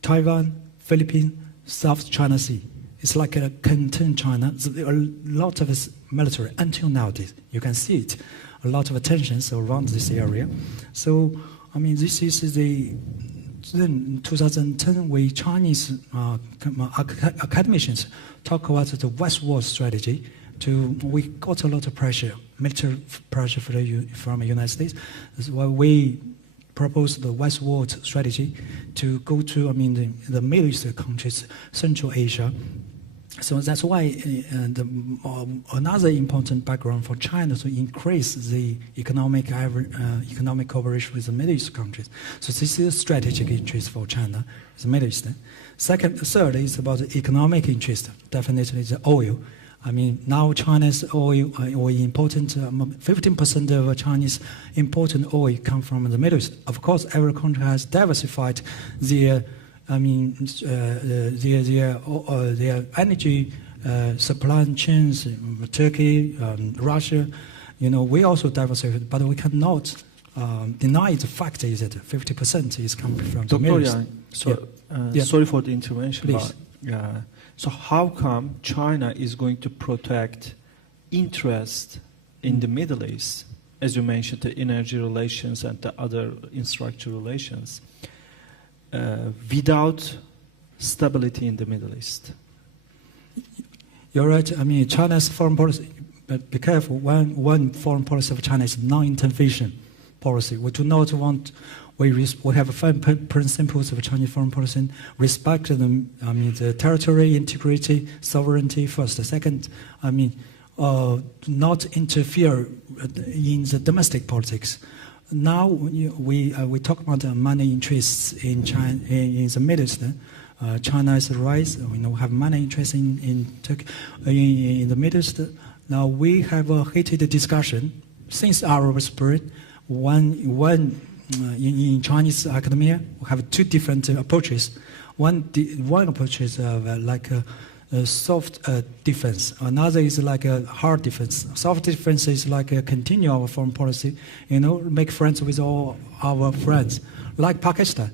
Taiwan, Philippines, South China Sea. It's like a contain China. So there are a lot of its military until nowadays. You can see it, a lot of tensions around this area. So, this is then in 2010, we Chinese academicians talk about the westward strategy. We got a lot of pressure, military pressure from the United States. That's why we proposed the westward strategy to go to, the Middle East countries, Central Asia. So that's why another important background for China to increase the economic cooperation with the Middle East countries. So this is a strategic interest for China, the Middle East. Third is about the economic interest. Definitely the oil. Now China's oil important. 15% of Chinese important oil come from the Middle East. Of course, every country has diversified their their energy supply chains. Turkey, Russia, we also diversified, but we cannot deny the fact is that 50% is coming from the Middle East. Sorry for the intervention. Please. But, So how come China is going to protect interest in the Middle East, as you mentioned, the energy relations and the other infrastructure relations, without stability in the Middle East? You're right. I mean, China's foreign policy, but be careful, one foreign policy of China is non-intervention policy. We do not want, we have 5 principles of Chinese foreign policy: respect the territory integrity, sovereignty first. The second, not interfere in the domestic politics. Now we talk about money interests in China, in the Middle East. China's rise. We have money interests in Turkey, in the Middle East. Now we have a heated discussion since Arab Spring. In Chinese academia, we have 2 different approaches. One approach is like a soft defense. Another is like a hard defense. Soft defense is like continue our foreign policy, make friends with all our friends. Like Pakistan,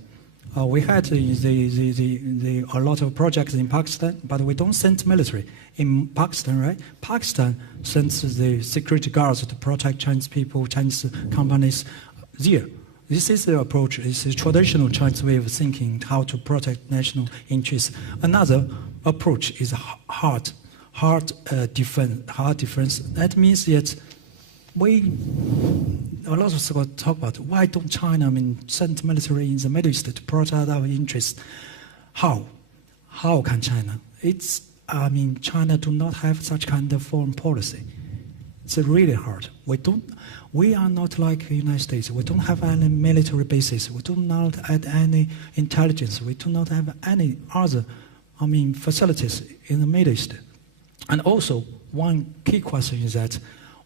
we had a lot of projects in Pakistan, but we don't send military in Pakistan, right? Pakistan sends the security guards to protect Chinese people, Chinese companies there. This is the approach. This is traditional Chinese way of thinking how to protect national interests. Another approach is hard defense. That means that a lot of scholars talk about why don't China send military in the Middle East to protect our interests? How can China? China do not have such kind of foreign policy. It's really hard. We are not like the United States. We don't have any military bases. We do not have any intelligence. We do not have any other, facilities in the Middle East. And also, one key question is that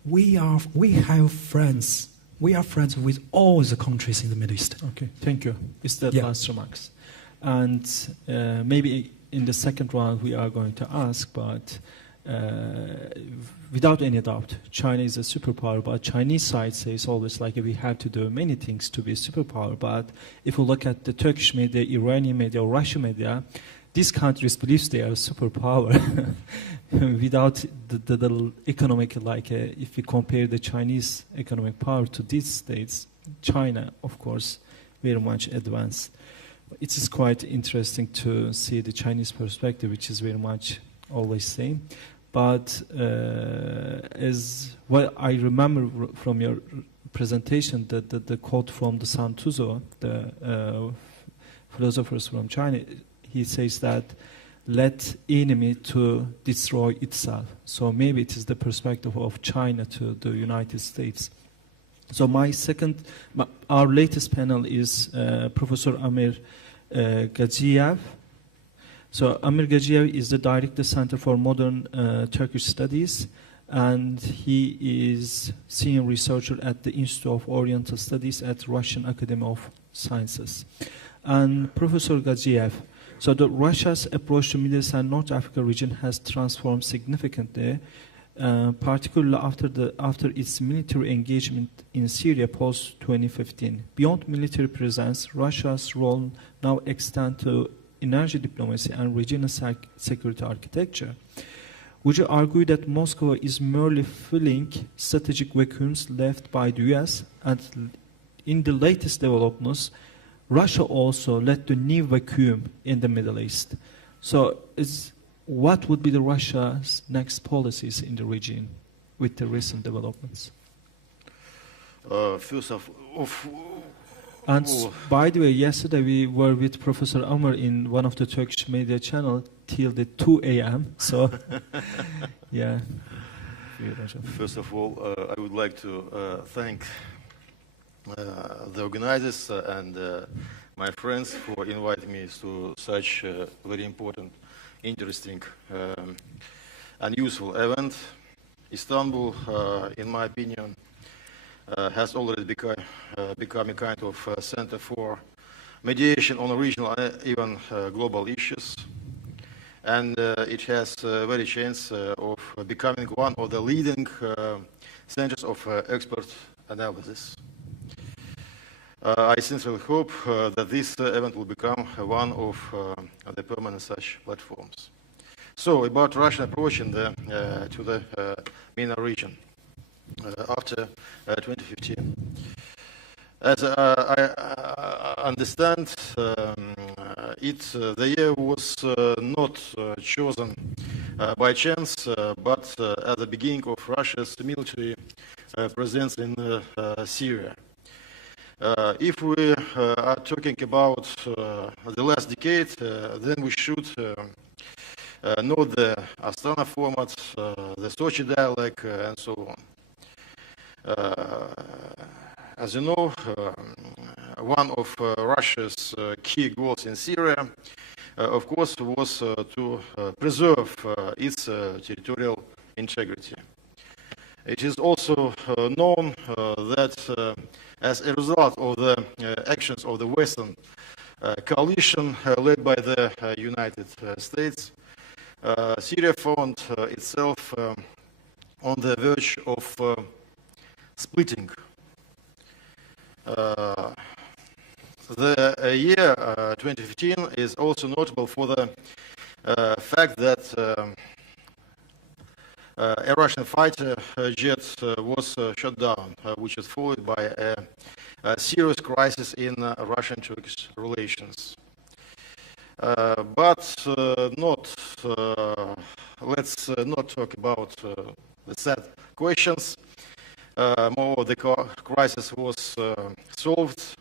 we have friends. We are friends with all the countries in the Middle East. Okay, thank you. It's the last remarks. And maybe in the second round we are going to ask, but without any doubt, China is a superpower, but Chinese side says always like we have to do many things to be a superpower. But if we look at the Turkish media, Iranian media, or Russian media, these countries believe they are a superpower. Without the economic, if we compare the Chinese economic power to these states, China, of course, very much advanced. It is quite interesting to see the Chinese perspective, which is very much always same. But as what I remember from your presentation, the quote from the Sun Tzu, the philosophers from China, he says that let enemy to destroy itself. So maybe it is the perspective of China to the United States. So our latest panel is Professor Amur Gadzhiev. So Amur Gadzhiev is the Director Center for Modern Turkish Studies, and he is senior researcher at the Institute of Oriental Studies at Russian Academy of Sciences. And Professor Gadzhiev, so Russia's approach to Middle East and North Africa region has transformed significantly, particularly after its military engagement in Syria post-2015. Beyond military presence, Russia's role now extends to energy diplomacy and regional security architecture. Would you argue that Moscow is merely filling strategic vacuums left by the US, and in the latest developments, Russia also led to new vacuum in the Middle East? So what would be the Russia's next policies in the region with the recent developments? And by the way, yesterday we were with Professor Amur in one of the Turkish media channel till the 2 a.m. So, yeah. First of all, I would like to thank the organizers and my friends for inviting me to such a very important, interesting and useful event. Istanbul, in my opinion, has already become a kind of center for mediation on regional and even global issues. And it has a very chance of becoming one of the leading centers of expert analysis. I sincerely hope that this event will become one of the permanent such platforms. So about Russian approach in the, to the MENA region after 2015. As I understand, the year was not chosen by chance, but at the beginning of Russia's military presence in Syria. If we are talking about the last decade, then we should know the Astana format, the Sochi dialogue, and so on. As you know, one of Russia's key goals in Syria, of course, was to preserve its territorial integrity. It is also known that as a result of the actions of the Western coalition led by the United States, Syria found itself on the verge of splitting. The year 2015 is also notable for the fact that a Russian fighter jet was shot down, which was followed by a serious crisis in Russian-Turkish relations. But let's not talk about the sad questions. More, the crisis was solved,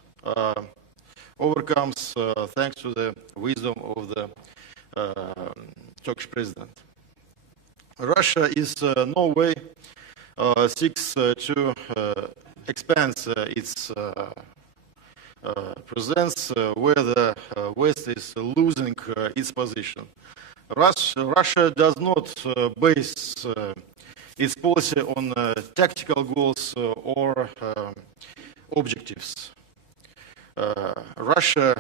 overcomes thanks to the wisdom of the Turkish president. Russia is no way seeks to expand its presence where the West is losing its position. Russia does not base its policy on tactical goals or objectives. Russia,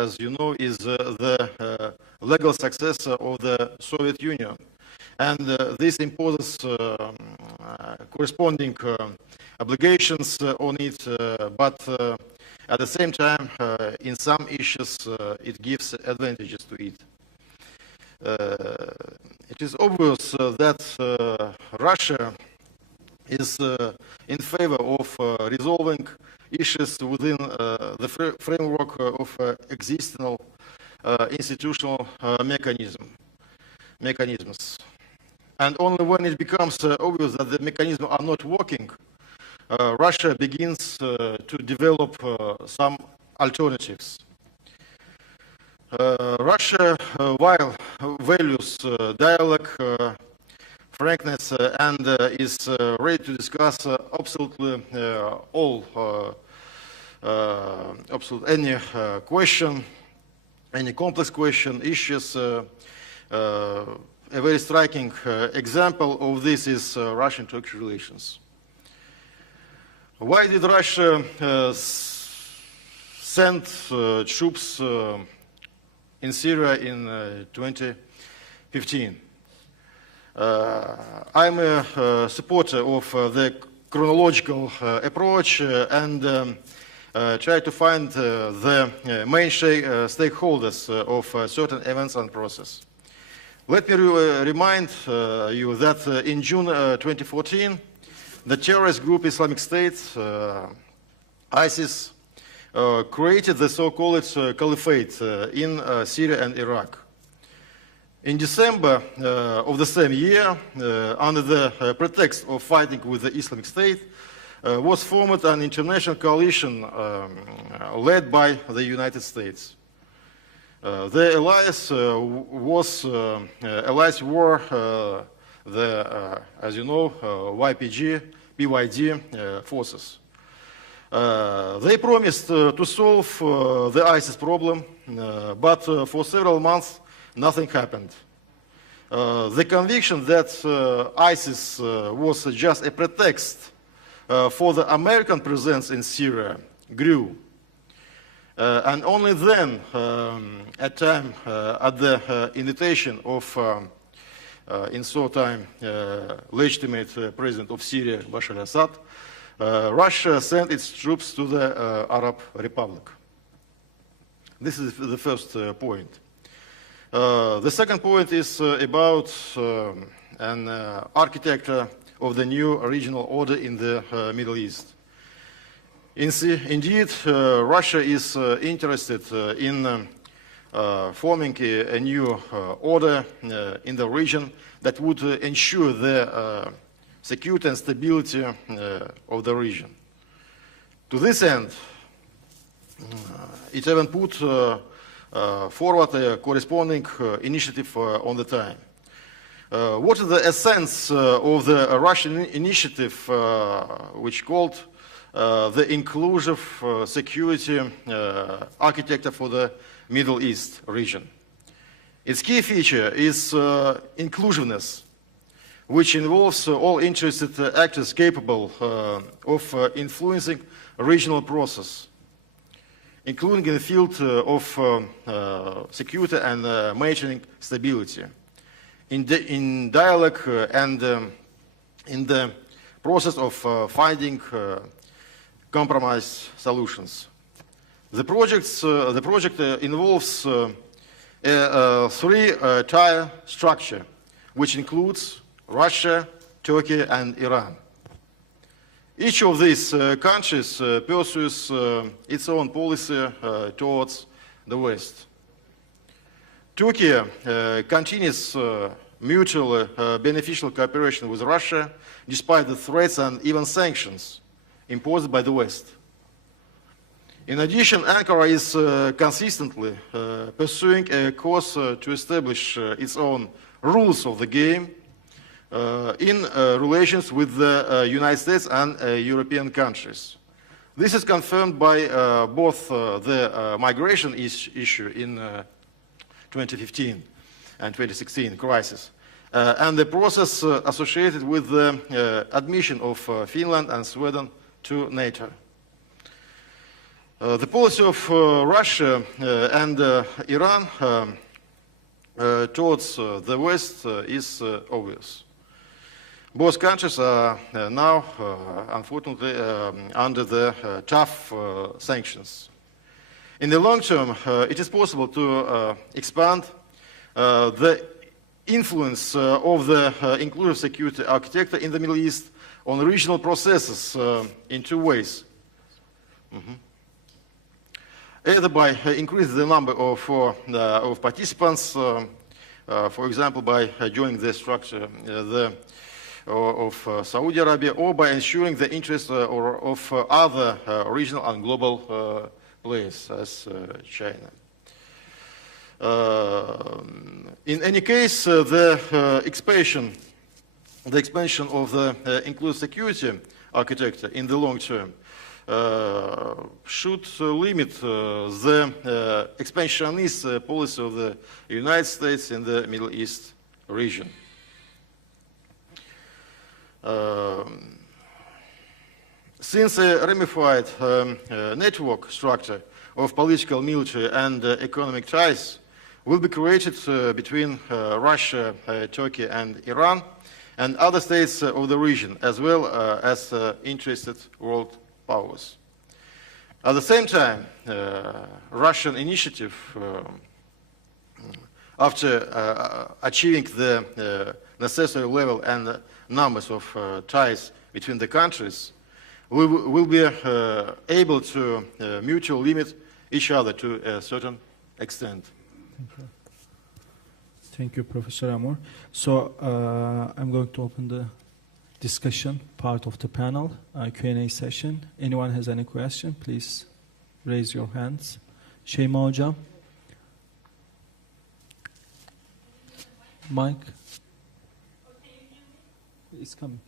as you know, is the legal successor of the Soviet Union, and this imposes corresponding obligations on it, but at the same time, in some issues, it gives advantages to it. It is obvious that Russia is in favor of resolving issues within the framework of existing institutional mechanisms. And only when it becomes obvious that the mechanisms are not working, Russia begins to develop some alternatives. Russia, while values dialogue, frankness, and is ready to discuss absolutely any question, any complex question, issues. A very striking example of this is Russian-Turkish relations. Why did Russia send troops in Syria in 2015? I'm a supporter of the chronological approach and try to find the main stakeholders of certain events and process. Let me remind you that in June 2014, the terrorist group Islamic State, ISIS, created the so-called caliphate in Syria and Iraq. In December of the same year, under the pretext of fighting with the Islamic State, was formed an international coalition led by the United States. The alliance were the, as you know, BYD forces. They promised to solve the ISIS problem, but for several months nothing happened. The conviction that ISIS was just a pretext for the American presence in Syria grew. And only then, at the invitation of, in so time, legitimate president of Syria, Bashar al-Assad, Russia sent its troops to the Arab Republic. This is the first point. The second point is about an architecture of the new regional order in the Middle East. Indeed, Russia is interested in forming a new order in the region that would ensure the security and stability of the region. To this end, it even put forward a corresponding initiative on the time. What is the essence of the Russian initiative, which called the inclusive security architecture for the Middle East region? Its key feature is inclusiveness, which involves all interested actors capable of influencing regional process, including in the field of security and maintaining stability, in dialogue and in the process of finding compromise solutions. The project involves a three-tier structure, which includes Russia, Turkey, and Iran. Each of these countries pursues its own policy towards the West. Turkey continues mutually beneficial cooperation with Russia, despite the threats and even sanctions imposed by the West. In addition, Ankara is consistently pursuing a course to establish its own rules of the game in relations with the United States and European countries. This is confirmed by both the migration issue in 2015 and 2016 crisis, and the process associated with the admission of Finland and Sweden to NATO. The policy of Russia and Iran towards the West is obvious. Both countries are now, unfortunately, under the tough sanctions. In the long term, it is possible to expand the influence of the inclusive security architecture in the Middle East on regional processes in two ways. Either by increasing the number of participants, for example, by joining the structure of Saudi Arabia, or by ensuring the interests of other regional and global players, as China. In any case, the expansion of the inclusive security architecture in the long term should limit the expansionist policy of the United States in the Middle East region. Since a ramified network structure of political, military, and economic ties will be created between Russia, Turkey, and Iran, and other states of the region, as well as interested world powers. At the same time, Russian initiative, after achieving the necessary level and numbers of ties between the countries, will be able to mutually limit each other to a certain extent. Thank you, Professor Amur. So I'm going to open the discussion part of the panel, Q&A session. Anyone has any question, please raise your hands. Şeyma Hocam. Mike. It's coming.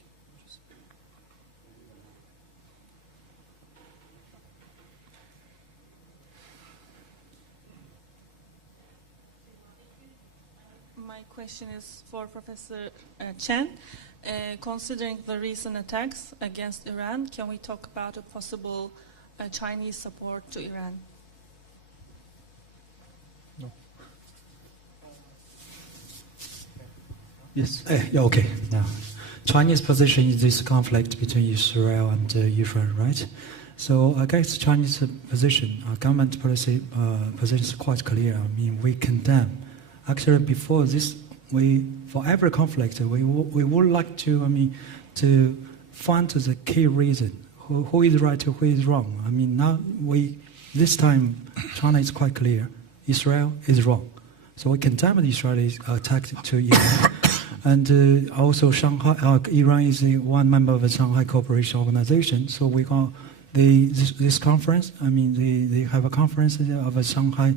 My question is for Professor Chen. Considering the recent attacks against Iran, can we talk about a possible Chinese support to Iran? No. Yes. Yeah, okay. Now, Chinese position in this conflict between Israel and Iran, right? So I guess Chinese position, government policy position is quite clear. I mean, we condemn Actually, before this, for every conflict, we would like to, to find the key reason, who is right, who is wrong. I mean, now this time, China is quite clear. Israel is wrong. So we condemn the Israeli attack to Iran. And also Shanghai, Iran is one member of the Shanghai Cooperation Organization. So we got this conference. I mean, they have a conference of a Shanghai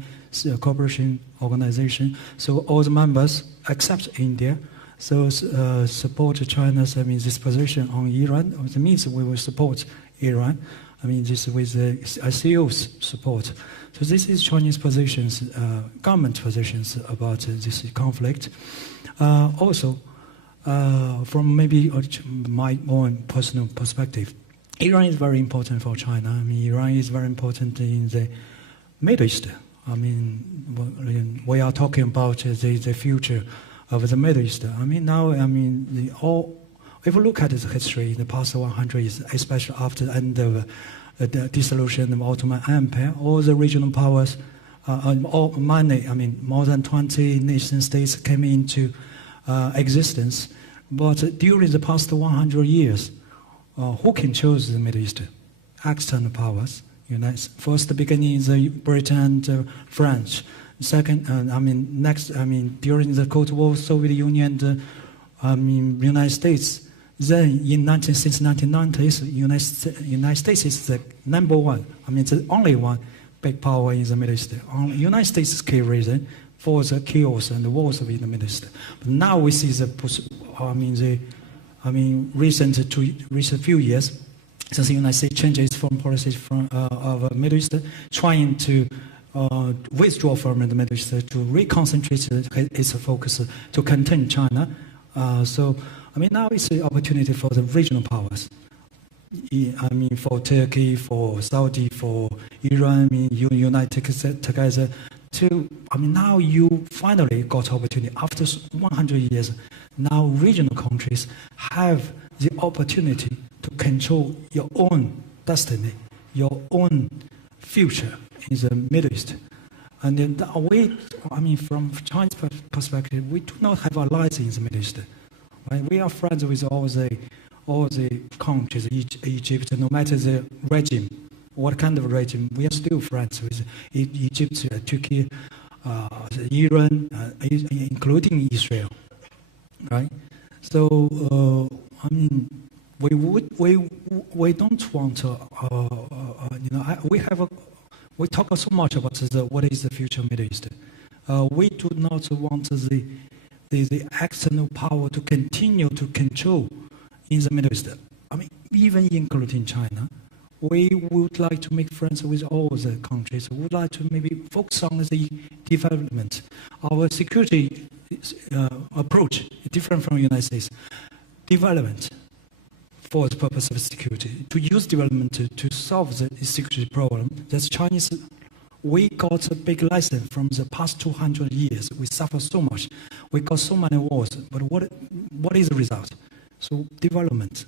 Cooperation Organization. So all the members, except India, so support China's, this position on Iran. It means we will support Iran. I mean, this with the ICO's support. So this is Chinese positions, government positions about this conflict. Also, from maybe my own personal perspective, Iran is very important for China. I mean, Iran is very important in the Middle East. I mean, we are talking about the future of the Middle East. I mean, now, if you look at the history in the past 100 years, especially after the end of the dissolution of the Ottoman Empire, all the regional powers, more than 20 nation states came into existence. But during the past 100 years, who controls the Middle East? External powers. First beginning is Britain and French. Second, during the Cold War, Soviet Union and United States. Then since 1990s, United States is the number one. I mean, it's the only one big power in the Middle East. United States is key reason for the chaos and the wars in the Middle East. But now we see recent few years, since the United States changes its foreign policy of Middle East, trying to withdraw from the Middle East to reconcentrate its focus to contain China. Now it's an opportunity for the regional powers. For Turkey, for Saudi, for Iran, unite together to, now you finally got opportunity. After 100 years, now regional countries have the opportunity to control your own destiny, your own future in the Middle East. And then from China's perspective, we do not have allies in the Middle East. Right? We are friends with all the countries, Egypt, no matter the regime, what kind of regime, we are still friends with Egypt, Turkey, Iran, including Israel, right? So we don't want to, we talk so much about what is the future Middle East. We do not want the external power to continue to control in the Middle East. Even including China. We would like to make friends with all the countries. We would like to maybe focus on the development. Our security approach is different from the United States. Development for the purpose of security, to use development to solve the security problem. That's Chinese. We got a big lesson from the past 200 years. We suffered so much. We got so many wars. But what is the result? So development.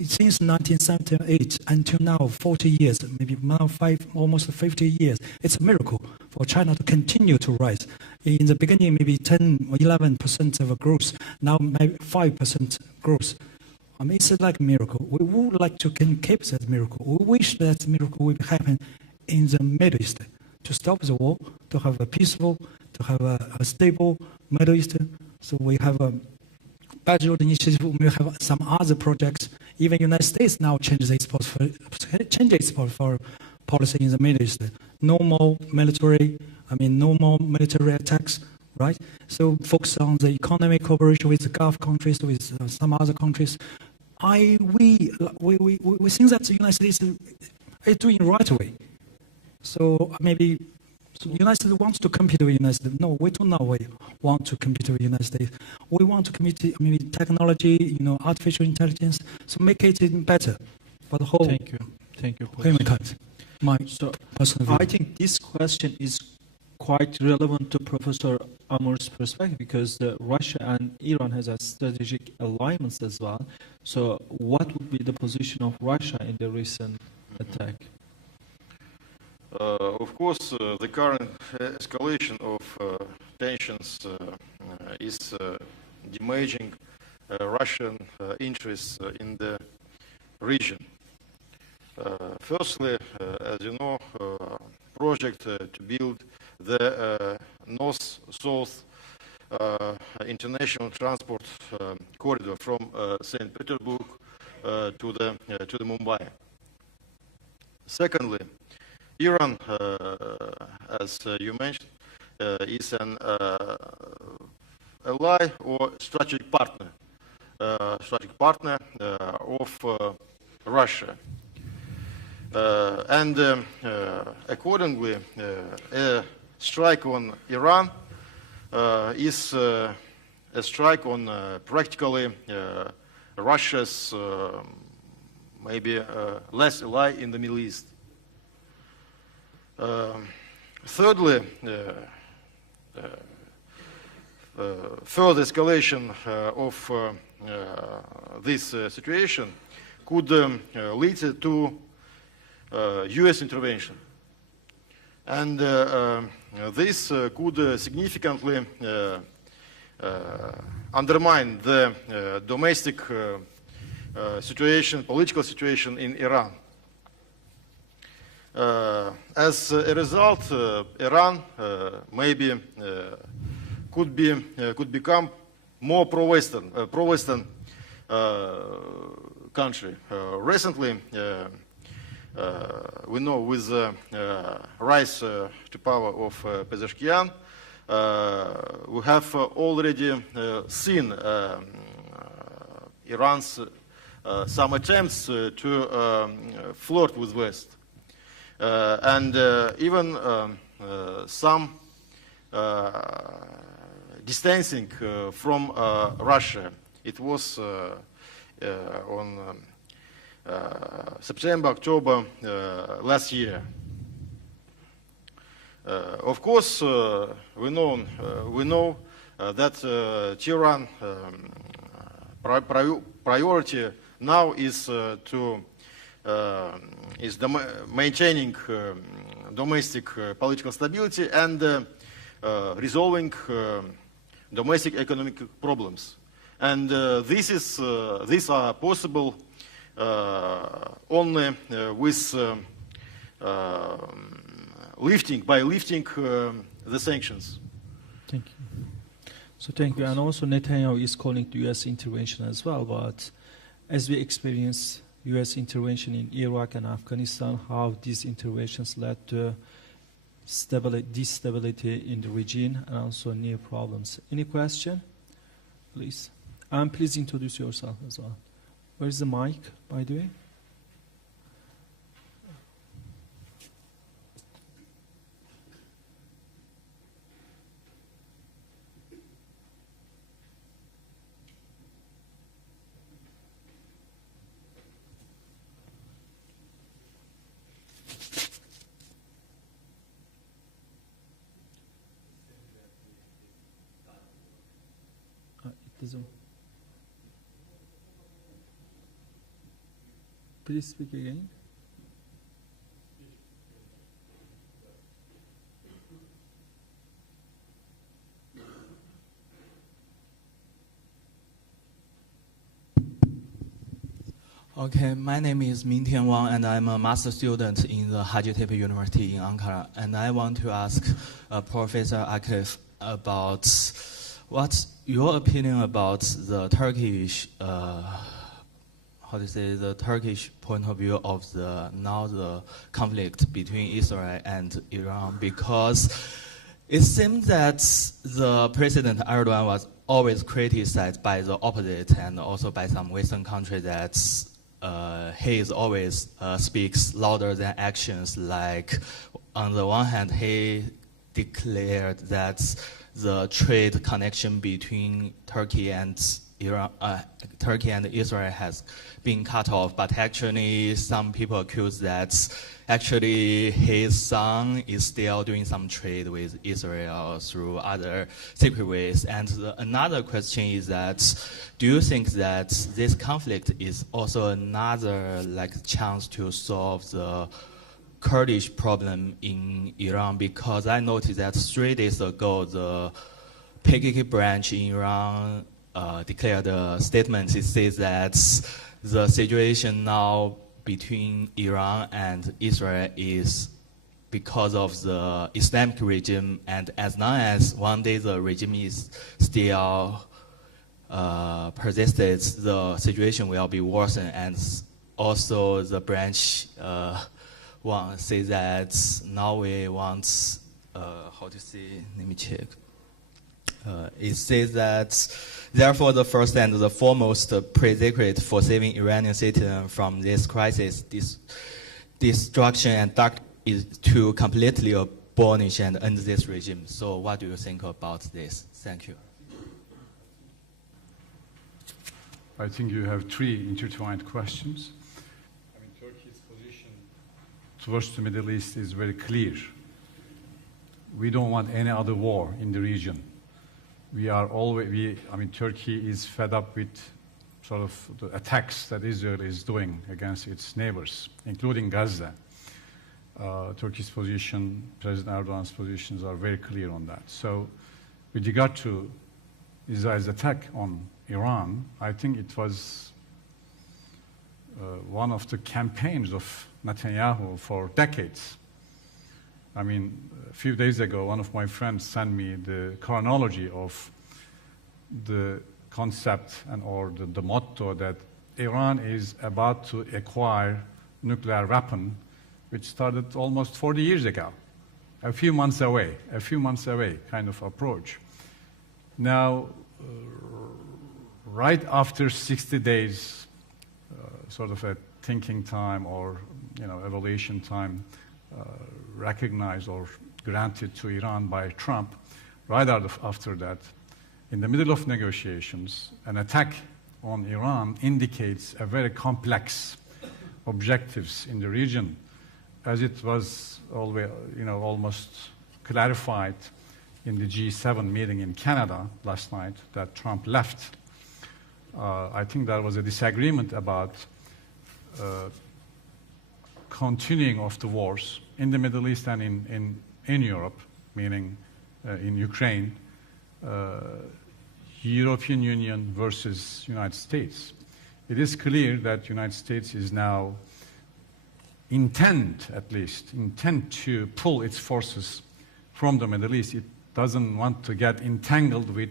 Since 1978 until now, 40 years, maybe now almost 50 years, it's a miracle for China to continue to rise. In the beginning, maybe 10 or 11% of growth. Now maybe 5% growth. It's like a miracle. We would like to keep that miracle. We wish that miracle would happen in the Middle East, to stop the war, to have a peaceful, to have a stable Middle East. So we have a Badger initiative, we have some other projects. Even the United States now changes its policy in the Middle East. No more military attacks, right? So focus on the economic cooperation with the Gulf countries, with some other countries. We think that the United States is doing the right way. So maybe the United States wants to compete with the United States. No, we do not want to compete with the United States. We want to compete with technology, artificial intelligence, so make it better for the whole humankind. I think this question is quite relevant to Professor Amur's perspective because Russia and Iran has a strategic alliance as well. So what would be the position of Russia in the recent attack? Of course, the current escalation of tensions is damaging Russian interests in the region. Firstly, as you know, project to build the north-south international transport corridor from St. Petersburg to the Mumbai. Secondly, Iran, as you mentioned, is an ally or strategic partner of Russia. And accordingly, a strike on Iran is a strike on practically Russia's maybe less ally in the Middle East. Thirdly, further escalation of this situation could lead to US intervention. And this could significantly undermine the domestic situation, political situation in Iran. As a result, Iran maybe could become more pro-Western country. Recently, we know with the rise to power of Pezeshkian, we have already seen Iran's some attempts to flirt with West, and even some distancing from Russia. It was on September, October last year. Of course, we know that Tehran priority now is maintaining domestic political stability and resolving domestic economic problems, and these are possible only with lifting the sanctions. Thank you. So thank you. And also Netanyahu is calling the U.S. intervention as well. But as we experience U.S. intervention in Iraq and Afghanistan, how these interventions led to destability in the region and also new problems. Any question? Please. And please introduce yourself as well. Where is the mic, by the way? It doesn't. Please speak again. Okay, my name is Mingtian Wang, and I'm a master student in the Hacettepe University in Ankara. And I want to ask Professor Akif about what's your opinion about the Turkish the Turkish point of view of the conflict between Israel and Iran, because it seems that the President Erdogan was always criticized by the opposite and also by some Western countries that he is always speaks louder than actions. Like on the one hand, he declared that the trade connection between Turkey and Israel has been cut off, but actually some people accuse that actually his son is still doing some trade with Israel through other secret ways. And another question is that, do you think that this conflict is also another chance to solve the Kurdish problem in Iran, because I noticed that 3 days ago the PKK branch in Iran declared a statement. It says that the situation now between Iran and Israel is because of the Islamic regime, and as long as one day the regime is still persisted, the situation will be worsened. And also the branch say that now we want, how to say, let me check. It says that, therefore, the first and the foremost prerequisite for saving Iranian citizens from this crisis, this destruction and dark, is to completely abolish and end this regime. So what do you think about this? Thank you. I think you have three intertwined questions. I mean, Turkey's position towards the Middle East is very clear. We don't want any other war in the region. We are always, I mean, Turkey is fed up with sort of the attacks that Israel is doing against its neighbors, including Gaza. Turkey's position, President Erdogan's positions are very clear on that. So with regard to Israel's attack on Iran, I think it was one of the campaigns of Netanyahu for decades. I mean, a few days ago, one of my friends sent me the chronology of the concept and or the motto that Iran is about to acquire nuclear weapon, which started almost 40 years ago, a few months away kind of approach. Now, right after 60 days, sort of a thinking time or evaluation time recognized or granted to Iran by Trump, right after that, in the middle of negotiations, an attack on Iran indicates a very complex objectives in the region, as it was always, almost clarified in the G7 meeting in Canada last night that Trump left. I think there was a disagreement about continuing of the wars in the Middle East and in Europe, meaning in Ukraine, European Union versus United States. It is clear that United States is now intent to pull its forces from the Middle East. It doesn't want to get entangled with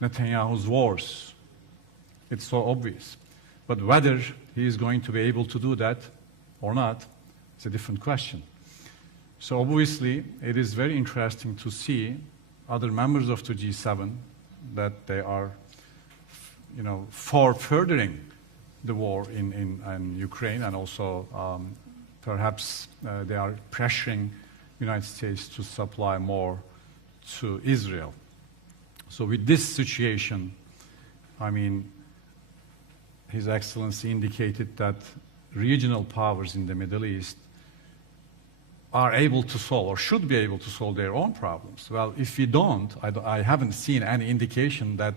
Netanyahu's wars. It's so obvious. But whether he is going to be able to do that or not, it's a different question. So obviously, it is very interesting to see other members of the G7 that they are, for furthering the war in Ukraine, and also perhaps they are pressuring the United States to supply more to Israel. So with this situation, I mean, His Excellency indicated that regional powers in the Middle East are able to solve or should be able to solve their own problems. Well, if we don't, I haven't seen any indication that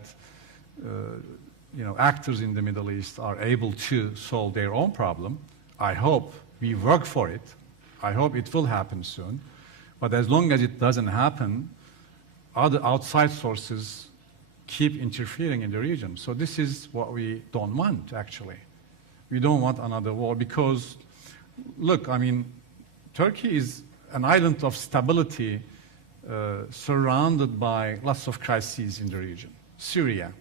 actors in the Middle East are able to solve their own problem. I hope we work for it. I hope it will happen soon. But as long as it doesn't happen, other outside sources keep interfering in the region. So this is what we don't want, actually. We don't want another war because, look, I mean, Turkey is an island of stability surrounded by lots of crises in the region. Syria,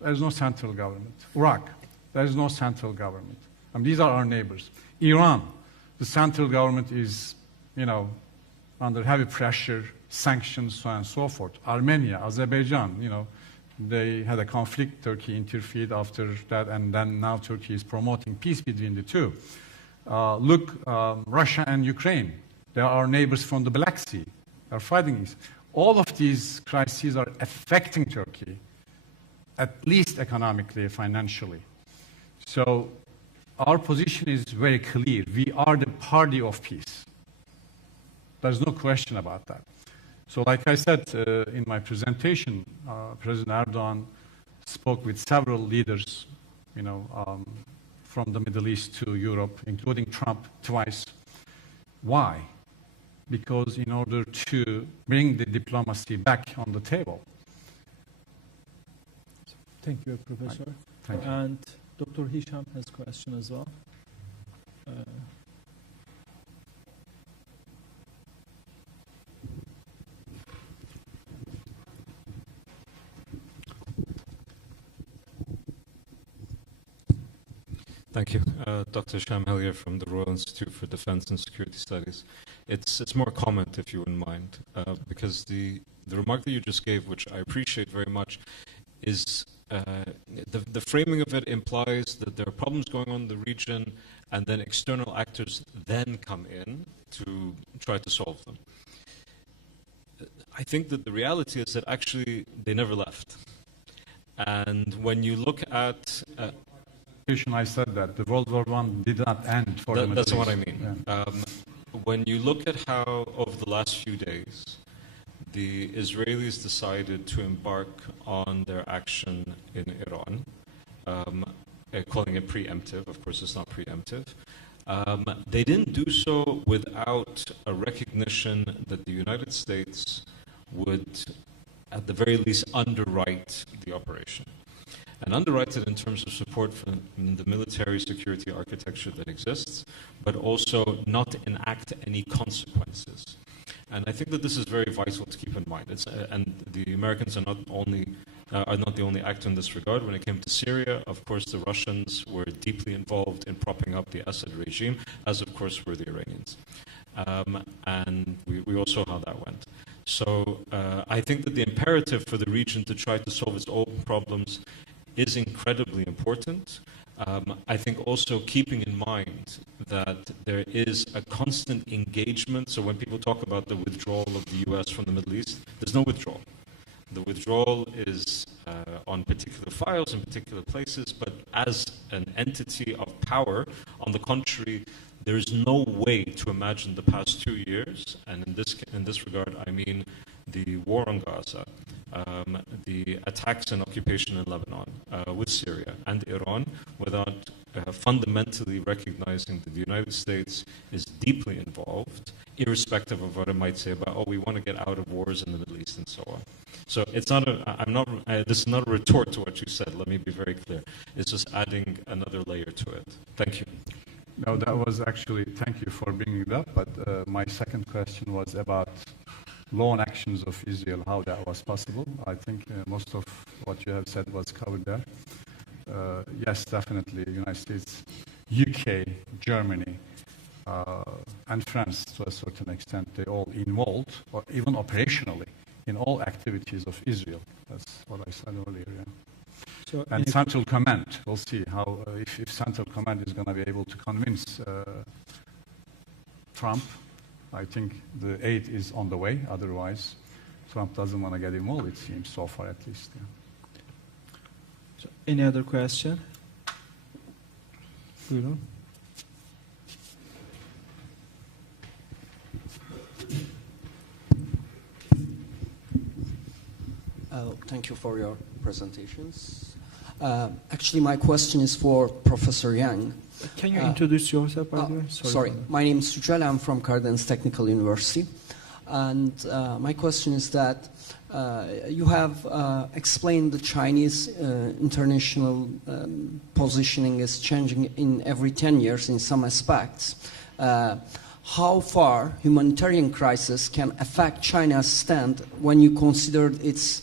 there is no central government. Iraq, there is no central government. I mean, these are our neighbors. Iran, the central government is, under heavy pressure, sanctions, so on and so forth. Armenia, Azerbaijan, they had a conflict. Turkey interfered after that, and then now Turkey is promoting peace between the two. Look, Russia and Ukraine. They are our neighbors from the Black Sea. They are fighting. All of these crises are affecting Turkey, at least economically, financially. So our position is very clear. We are the party of peace. There's no question about that. So like I said in my presentation, President Erdogan spoke with several leaders, from the Middle East to Europe, including Trump twice. Why? Because in order to bring the diplomacy back on the table. Thank you, Professor. Thank you. And Dr. Hisham has a question as well. Thank you. Dr. Sham Hellier from the Royal Institute for Defense and Security Studies. It's more a comment, if you wouldn't mind, because the remark that you just gave, which I appreciate very much, is the framing of it implies that there are problems going on in the region, and then external actors then come in to try to solve them. I think that the reality is that actually they never left. And when you look at... I said that the World War I did not end for the Middle East. That's what I mean. Yeah. When you look at how, over the last few days, the Israelis decided to embark on their action in Iran, calling it preemptive. Of course, it's not preemptive. They didn't do so without a recognition that the United States would, at the very least, underwrite the operation. And underwrite it in terms of support for the military security architecture that exists, but also not enact any consequences. And I think that this is very vital to keep in mind. And the Americans are not the only actor in this regard. When it came to Syria, of course, the Russians were deeply involved in propping up the Assad regime, as of course were the Iranians. And we all saw how that went. So I think that the imperative for the region to try to solve its own problems is incredibly important. I think also keeping in mind that there is a constant engagement. So when people talk about the withdrawal of the US from the Middle East, there's no withdrawal. The withdrawal is on particular files in particular places, but as an entity of power, on the contrary, there is no way to imagine the past 2 years, and in this regard, I mean the war on Gaza, the attacks and occupation in Lebanon, with Syria and Iran, without fundamentally recognizing that the United States is deeply involved, irrespective of what it might say about, oh, we want to get out of wars in the Middle East and so on. So it's not this is not a retort to what you said, let me be very clear. It's just adding another layer to it. Thank you. No, that was actually, thank you for bringing it up, but my second question was about lone actions of Israel, how that was possible. I think most of what you have said was covered there. Yes, definitely, United States, UK, Germany, and France, to a certain extent, they all involved, or even operationally, in all activities of Israel. That's what I said earlier. Yeah. So and Central Command, we'll see how if Central Command is going to be able to convince Trump. I think the aid is on the way. Otherwise, Trump doesn't want to get involved, it seems, so far at least. Yeah. So any other question? Buyurun. Thank you for your presentations. Actually, my question is for Professor Yang. Can you introduce yourself, by the way? Sorry. My name is Sucal. I'm from Karadeniz Technical University. And my question is that you have explained the Chinese international positioning is changing in every 10 years in some aspects. How far humanitarian crisis can affect China's stand when you consider its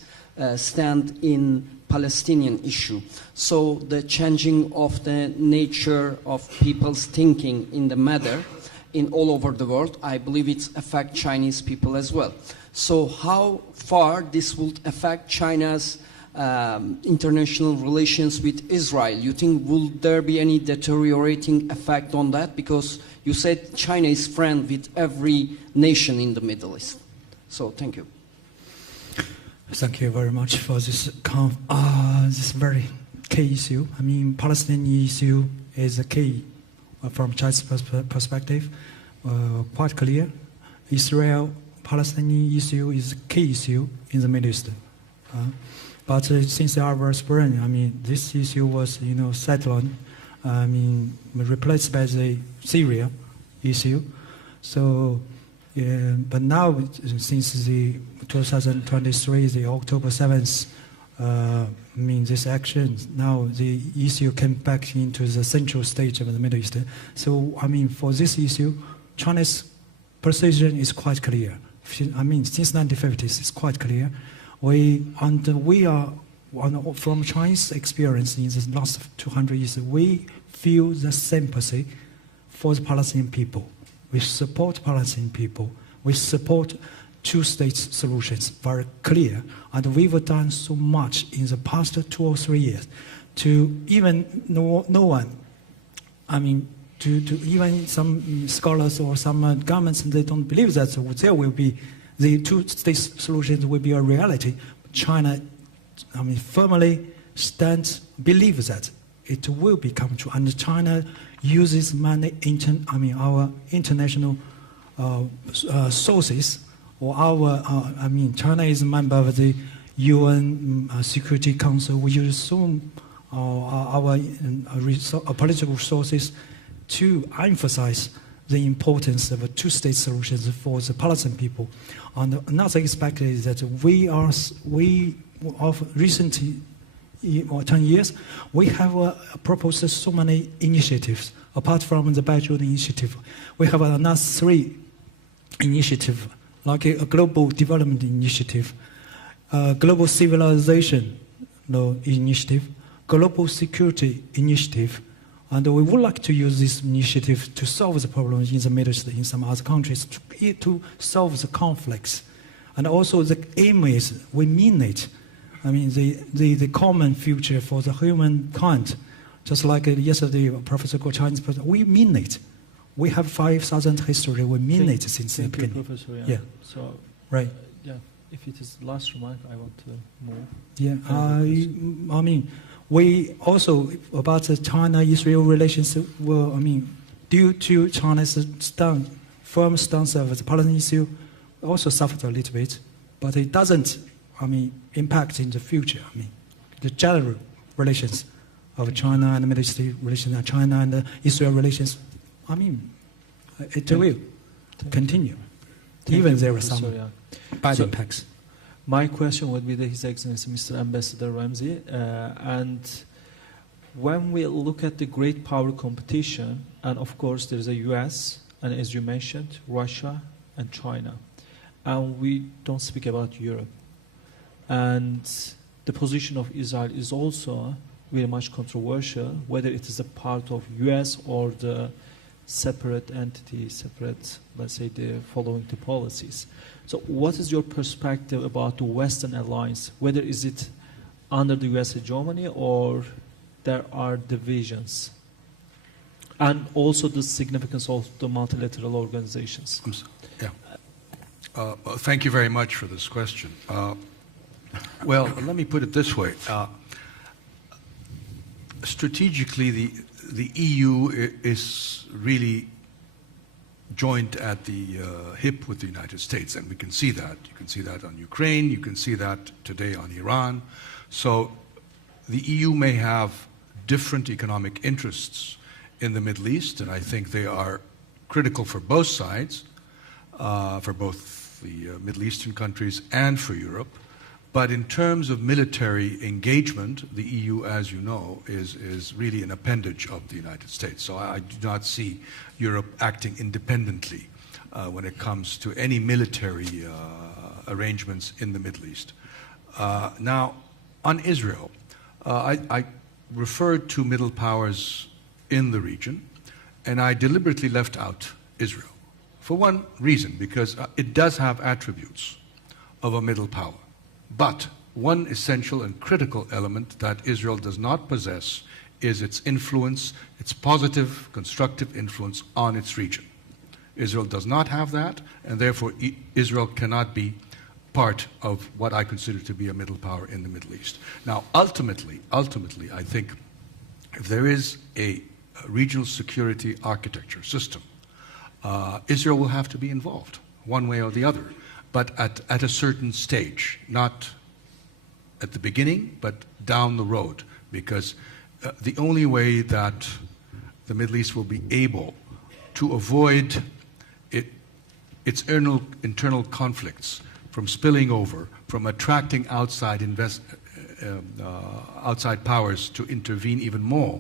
stand in Palestinian issue? So the changing of the nature of people's thinking in the matter in all over the world, I believe it affects Chinese people as well. So how far this would affect China's international relations with Israel? You think will there be any deteriorating effect on that? Because you said China is friend with every nation in the Middle East. So thank you. Thank you very much for this this very key issue. I mean, Palestinian issue is a key from China's perspective, quite clear. Israel-Palestinian issue is a key issue in the Middle East. But since the Arab Spring, I mean, this issue was, settled, replaced by the Syria issue. So, but now, since the 2023, the October 7th, this action, now the issue came back into the central stage of the Middle East. So, for this issue, China's position is quite clear. Since 1950s, it's quite clear. We are, from Chinese experience in the last 200 years, we feel the sympathy for the Palestinian people. We support Palestinian people. We support two-state solutions, very clear. And we've done so much in the past 2 or 3 years to even no one, to even some scholars or some governments, they don't believe that there will be, the two-state solutions will be a reality. China, firmly believes that it will become true. And China uses many, our international sources, or China is a member of the UN Security Council. We use our political sources to emphasize the importance of a two-state solutions for the Palestinian people. And another aspect is that we recently, or 10 years, we have proposed so many initiatives. Apart from the Beijing initiative, we have another 3 initiatives, like a global development initiative, global civilization initiative, global security initiative. And we would like to use this initiative to solve the problems in the Middle East, in some other countries, to solve the conflicts. And also the aim is, we mean it. The common future for the humankind. Just like yesterday, Professor called Chinese person, we mean it. We have 5,000 history, we mean it since the beginning. Professor, yeah. So, right. If it is the last remark, I want to move. Yeah, we also, about the China-Israel relations, due to China's firm stance of the Palestinian issue, also suffered a little bit, but it doesn't, impact in the future. The general relations of China and the Middle East relations, and China and Israel relations, it will continue, even there are some bad impacts. My question would be to His Excellency Mr. Ambassador Ramsey, and when we look at the great power competition, and of course there is a US, and as you mentioned, Russia and China, and we don't speak about Europe, and the position of Israel is also very much controversial, whether it is a part of US or the separate entity, let's say, the following the policies. So what is your perspective about the Western alliance? Whether is it under the US hegemony or there are divisions? And also the significance of the multilateral organizations. Thank you very much for this question. Well, let me put it this way. Strategically, the EU is really joined at the hip with the United States, and we can see that. You can see that on Ukraine, you can see that today on Iran. So the EU may have different economic interests in the Middle East, and I think they are critical for both sides, for both the Middle Eastern countries and for Europe. But in terms of military engagement, the EU, as you know, is really an appendage of the United States. So I do not see Europe acting independently when it comes to any military arrangements in the Middle East. Now, on Israel, I referred to middle powers in the region, and I deliberately left out Israel for one reason, because it does have attributes of a middle power. But one essential and critical element that Israel does not possess is its influence, its positive, constructive influence on its region. Israel does not have that, and therefore Israel cannot be part of what I consider to be a middle power in the Middle East. Now, ultimately, I think if there is a regional security architecture system, Israel will have to be involved, one way or the other. But at a certain stage, not at the beginning, but down the road, because the only way that the Middle East will be able to avoid its internal conflicts from spilling over, from attracting outside outside powers to intervene even more,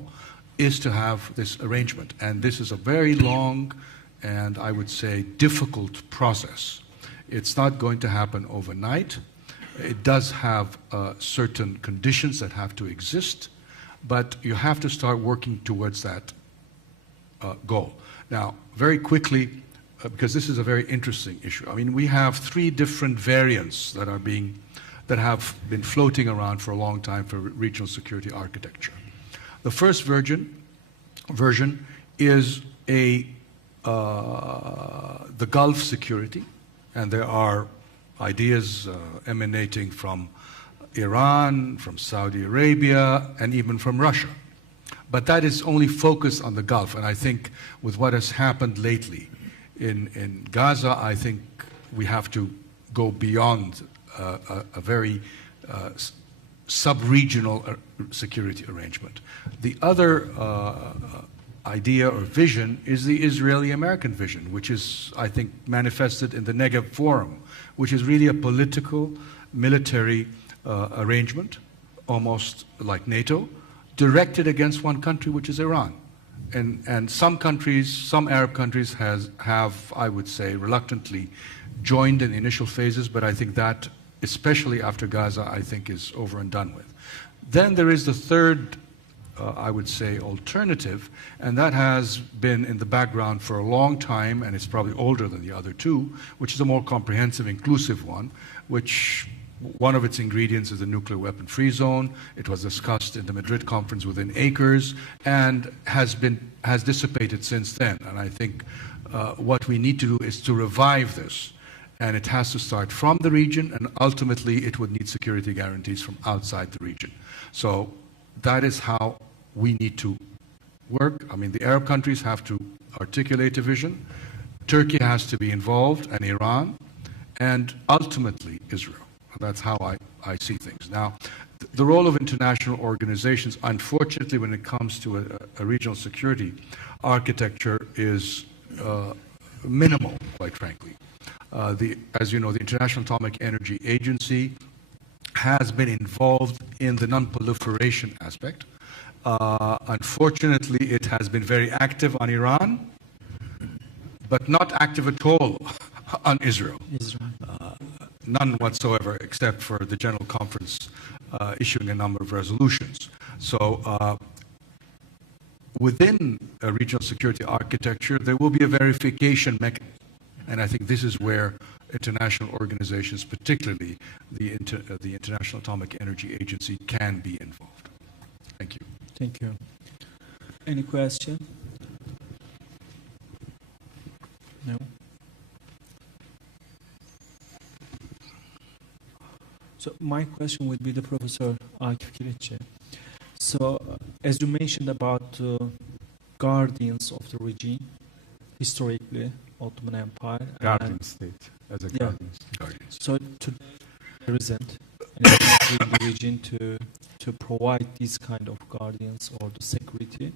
is to have this arrangement. And this is a very long and, I would say, difficult process. It's not going to happen overnight. It does have certain conditions that have to exist, but you have to start working towards that goal. Now, very quickly, because this is a very interesting issue. I mean, we have 3 different variants that have been floating around for a long time for regional security architecture. The first version is the Gulf security, and there are ideas emanating from Iran, from Saudi Arabia, and even from Russia. But that is only focused on the Gulf, and I think with what has happened lately in Gaza, I think we have to go beyond a very sub-regional security arrangement. The other idea or vision is the Israeli-American vision, which is, I think, manifested in the Negev Forum, which is really a political, military arrangement, almost like NATO, directed against one country, which is Iran. And some countries, some Arab countries have, I would say, reluctantly joined in the initial phases, but I think that, especially after Gaza, I think is over and done with. Then there is the third, I would say, alternative, and that has been in the background for a long time, and it's probably older than the other two, which is a more comprehensive, inclusive one, which one of its ingredients is the nuclear weapon-free zone. It was discussed in the Madrid conference within acres and has dissipated since then. And I think what we need to do is to revive this. And it has to start from the region, and ultimately it would need security guarantees from outside the region. So that is how we need to work. I mean, the Arab countries have to articulate a vision. Turkey has to be involved, and Iran, and ultimately Israel. That's how I see things. Now, the role of international organizations, unfortunately, when it comes to a regional security architecture, is minimal, quite frankly. As you know, the International Atomic Energy Agency has been involved in the non-proliferation aspect. Unfortunately, it has been very active on Iran, but not active at all on Israel. None whatsoever, except for the General Conference issuing a number of resolutions. So within a regional security architecture, there will be a verification mechanism. And I think this is where international organizations, particularly the International Atomic Energy Agency, can be involved. Thank you. Thank you. Any question? No? So my question would be to Professor Akif Kireçci. So as you mentioned about guardians of the regime, historically, Ottoman Empire. Guardian state, as a guardian state. So to present in the region to provide these kind of guardians or the security.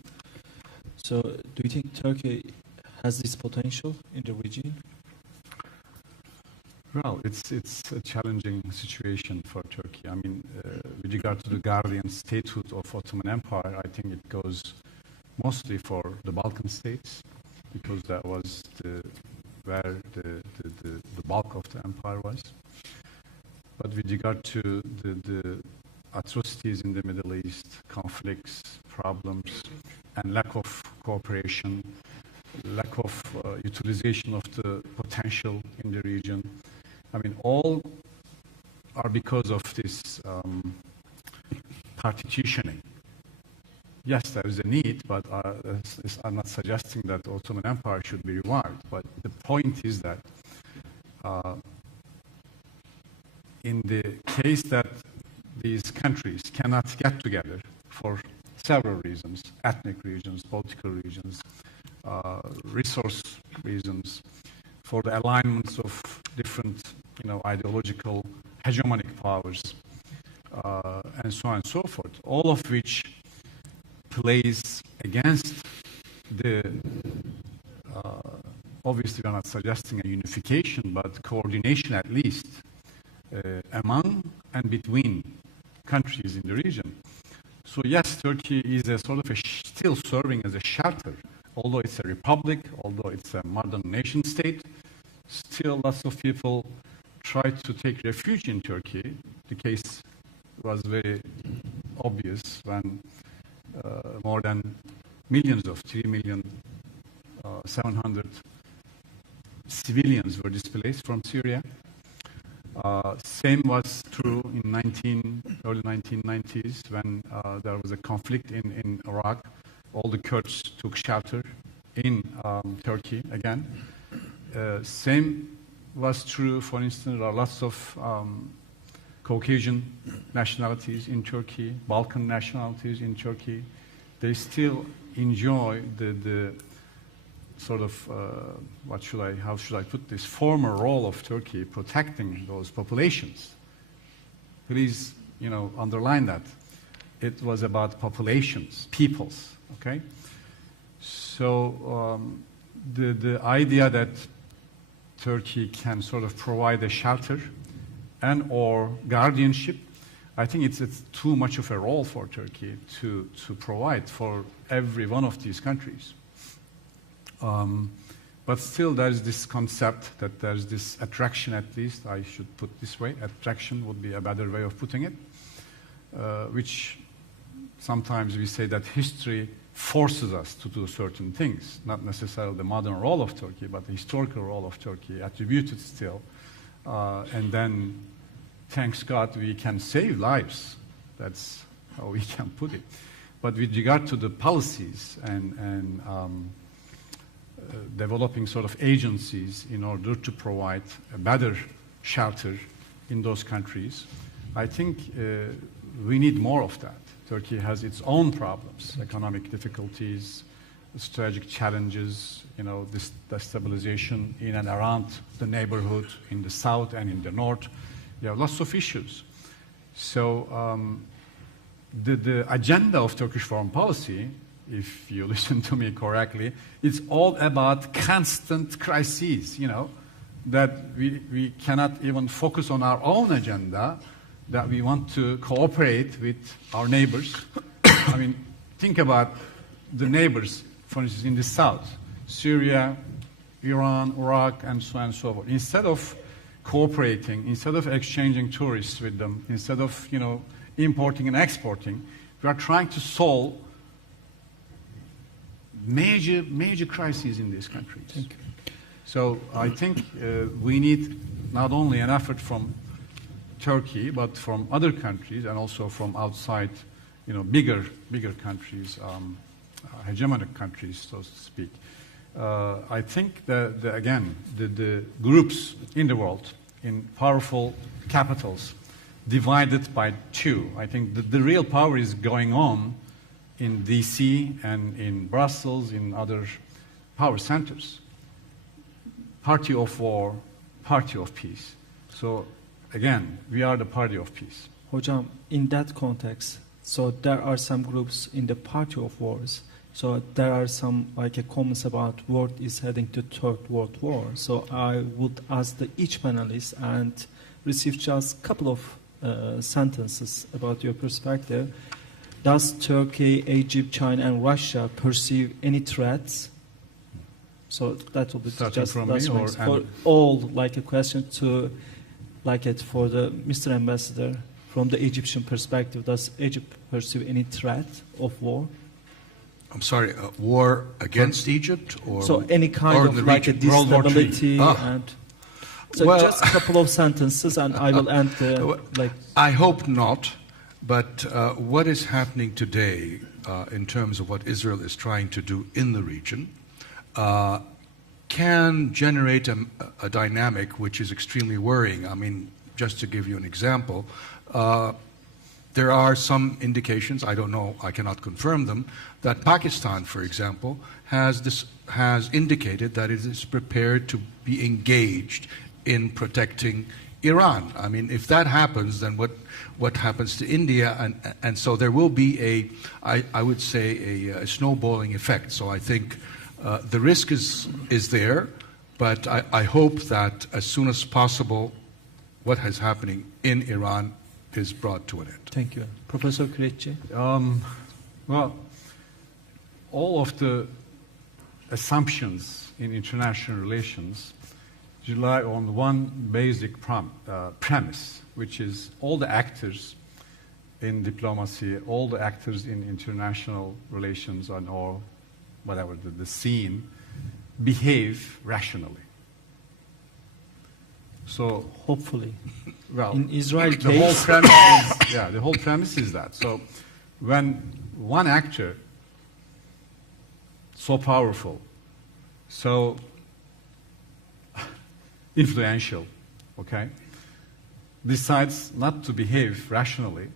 So do you think Turkey has this potential in the region? Well, it's a challenging situation for Turkey. I mean, with regard to the guardian statehood of Ottoman Empire, I think it goes mostly for the Balkan states, because that was where the bulk of the empire was. But with regard to the atrocities in the Middle East, conflicts, problems, and lack of cooperation, lack of utilization of the potential in the region, I mean, all are because of this partitioning. Yes, there is a need, but I'm not suggesting that the Ottoman Empire should be revived. But the point is that in the case that these countries cannot get together for several reasons, ethnic reasons, political reasons, resource reasons, for the alignments of different, ideological hegemonic powers, and so on and so forth, all of which plays against the obviously we are not suggesting a unification, but coordination at least among and between countries in the region. So yes, Turkey is a sort of still serving as a shelter. Although it's a republic, although it's a modern nation state, still lots of people try to take refuge in Turkey. The case was very obvious when more than millions of 3,700,000 civilians were displaced from Syria. Same was true in early 1990s when there was a conflict in Iraq. All the Kurds took shelter in Turkey again. Same was true, for instance, there are lots of Caucasian nationalities in Turkey, Balkan nationalities in Turkey. They still enjoy the sort of, how should I put this, former role of Turkey protecting those populations. Please, underline that. It was about populations, peoples, okay? So the idea that Turkey can sort of provide a shelter and or guardianship, I think it's too much of a role for Turkey to provide for every one of these countries. But still there's this concept that there's this attraction, at least I should put this way, attraction would be a better way of putting it, which sometimes we say that history forces us to do certain things, not necessarily the modern role of Turkey, but the historical role of Turkey attributed still. And then, thanks God, we can save lives. That's how we can put it. But with regard to the policies and developing sort of agencies in order to provide a better shelter in those countries, I think we need more of that. Turkey has its own problems, economic difficulties, strategic challenges, this destabilization in and around the neighborhood, in the south and in the north. There are lots of issues. So the agenda of Turkish foreign policy, if you listen to me correctly, it's all about constant crises, that we cannot even focus on our own agenda, that we want to cooperate with our neighbors. I mean, think about the neighbors, for instance, in the south, Syria, Iran, Iraq, and so on and so forth. Instead of cooperating, instead of exchanging tourists with them, instead of, importing and exporting, we are trying to solve major crises in these countries. Thank you. So I think we need not only an effort from Turkey, but from other countries and also from outside, bigger countries, hegemonic countries, so to speak. I think that, again, the groups in the world, in powerful capitals, divided by two. I think the real power is going on in DC and in Brussels, in other power centers. Party of war, party of peace. So again, we are the party of peace. Hocam, in that context, so there are some groups in the party of wars. So there are some comments about world is heading to Third World War. So I would ask each panelist and receive just a couple of sentences about your perspective. Does Turkey, Egypt, China, and Russia perceive any threats? So that will be Starting just from me or for all, a question to, for the Mr. Ambassador, from the Egyptian perspective, does Egypt perceive any threat of war? I'm sorry, war against Egypt, or so any kind of a destability and. So just a couple of sentences, and I will end. I hope not. But what is happening today in terms of what Israel is trying to do in the region can generate a dynamic which is extremely worrying. I mean, just to give you an example, there are some indications, I don't know, I cannot confirm them, that Pakistan, for example, has indicated that it is prepared to be engaged in protecting Iran. I mean, if that happens, then what happens to India? And so there will be I would say, a snowballing effect. So I think the risk is there. But I hope that as soon as possible, what is happening in Iran is brought to an end. Thank you. Professor Kireçci? Well, all of the assumptions in international relations rely on one basic premise, which is all the actors in diplomacy, all the actors in international relations and or whatever the scene, behave rationally. So Hopefully. well, In Israel the whole case, premise is, the whole premise is that. So when one actor, so powerful, so influential, okay, decides not to behave rationally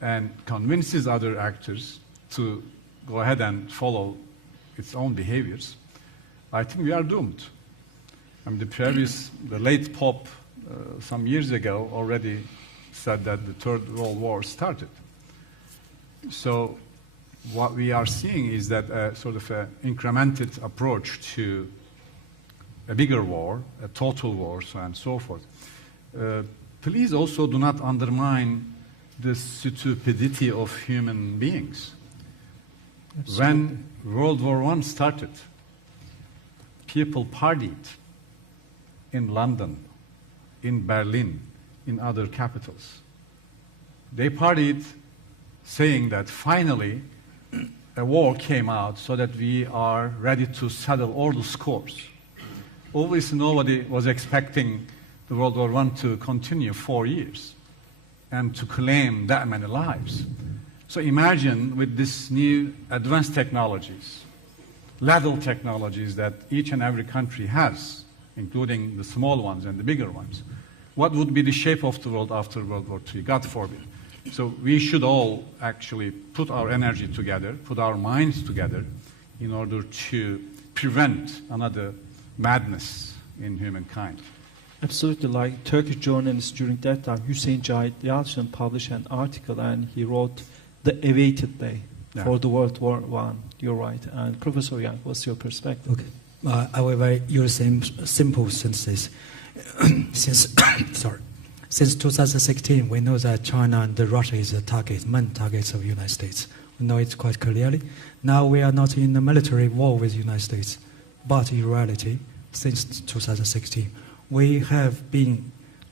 and convinces other actors to go ahead and follow its own behaviors, I think we are doomed. I mean, the late Pope some years ago already said that the Third World War started. So what we are seeing is that sort of an incremented approach to a bigger war, a total war, so and so forth. Please also do not undermine the stupidity of human beings. Absolutely. When World War I started, people partied in London, in Berlin, in other capitals. They partied saying that finally a war came out so that we are ready to settle all the scores. Obviously nobody was expecting the World War I to continue 4 years and to claim that many lives. So imagine with this new advanced technologies, lethal technologies that each and every country has, including the small ones and the bigger ones, what would be the shape of the world after World War III? God forbid. So we should all actually put our energy together, put our minds together in order to prevent another madness in humankind. Absolutely, like Turkish journalists during that time, Hüseyin Cahit Yalçın published an article and he wrote the awaited day for the World War I. You're right. And Professor Yang, what's your perspective? Okay. I will use simple sentences. Since 2016, we know that China and Russia is the main targets of the United States. We know it quite clearly. Now we are not in a military war with the United States, but in reality, since 2016, we have been,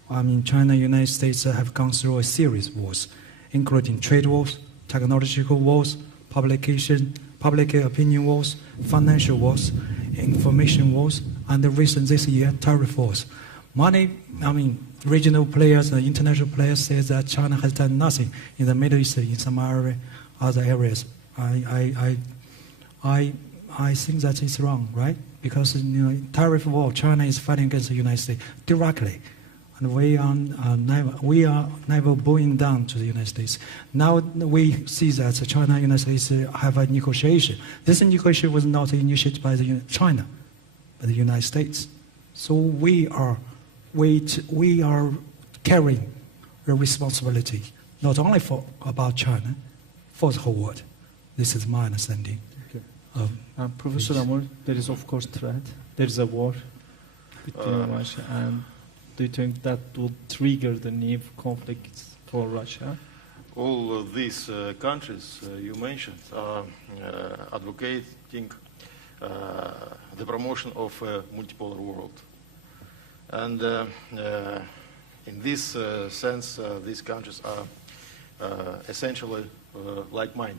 China and the United States have gone through a series of wars, including trade wars, technological wars, public opinion wars, financial wars, information wars, and recent this year, tariff wars. Regional players and international players say that China has done nothing in the Middle East, in some other areas. I think that is wrong, right? Because tariff war, China is fighting against the United States directly, and we are never bowing down to the United States. Now we see that China and the United States have a negotiation. This negotiation was not initiated by China, but the United States. So we are carrying a responsibility not only about China, for the whole world. This is my understanding. Professor Amur, there is of course threat. There is a war between Russia, and do you think that will trigger the new conflicts for Russia? All of these countries you mentioned are advocating the promotion of a multipolar world. And in this sense, these countries are essentially like mine.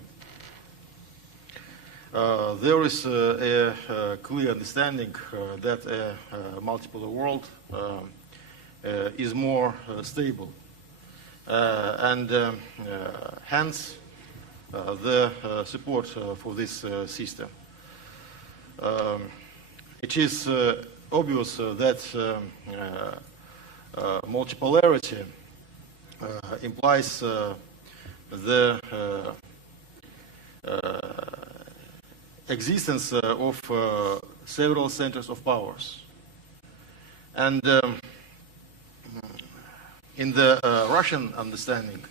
There is a clear understanding that a multipolar world is more stable, and hence the support for this system. It is obvious that multipolarity implies the existence of several centers of powers. And in the Russian understanding,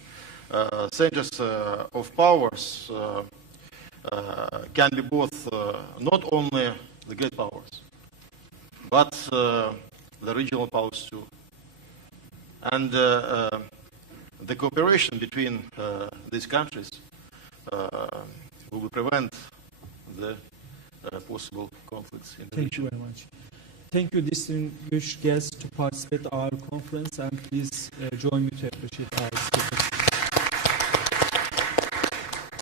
centers of powers can be both not only the great powers, but the regional powers too. And the cooperation between these countries will prevent the possible conflicts in the Thank you region. very much. Thank you, distinguished guests, to participate in our conference, and please join me to appreciate our speakers.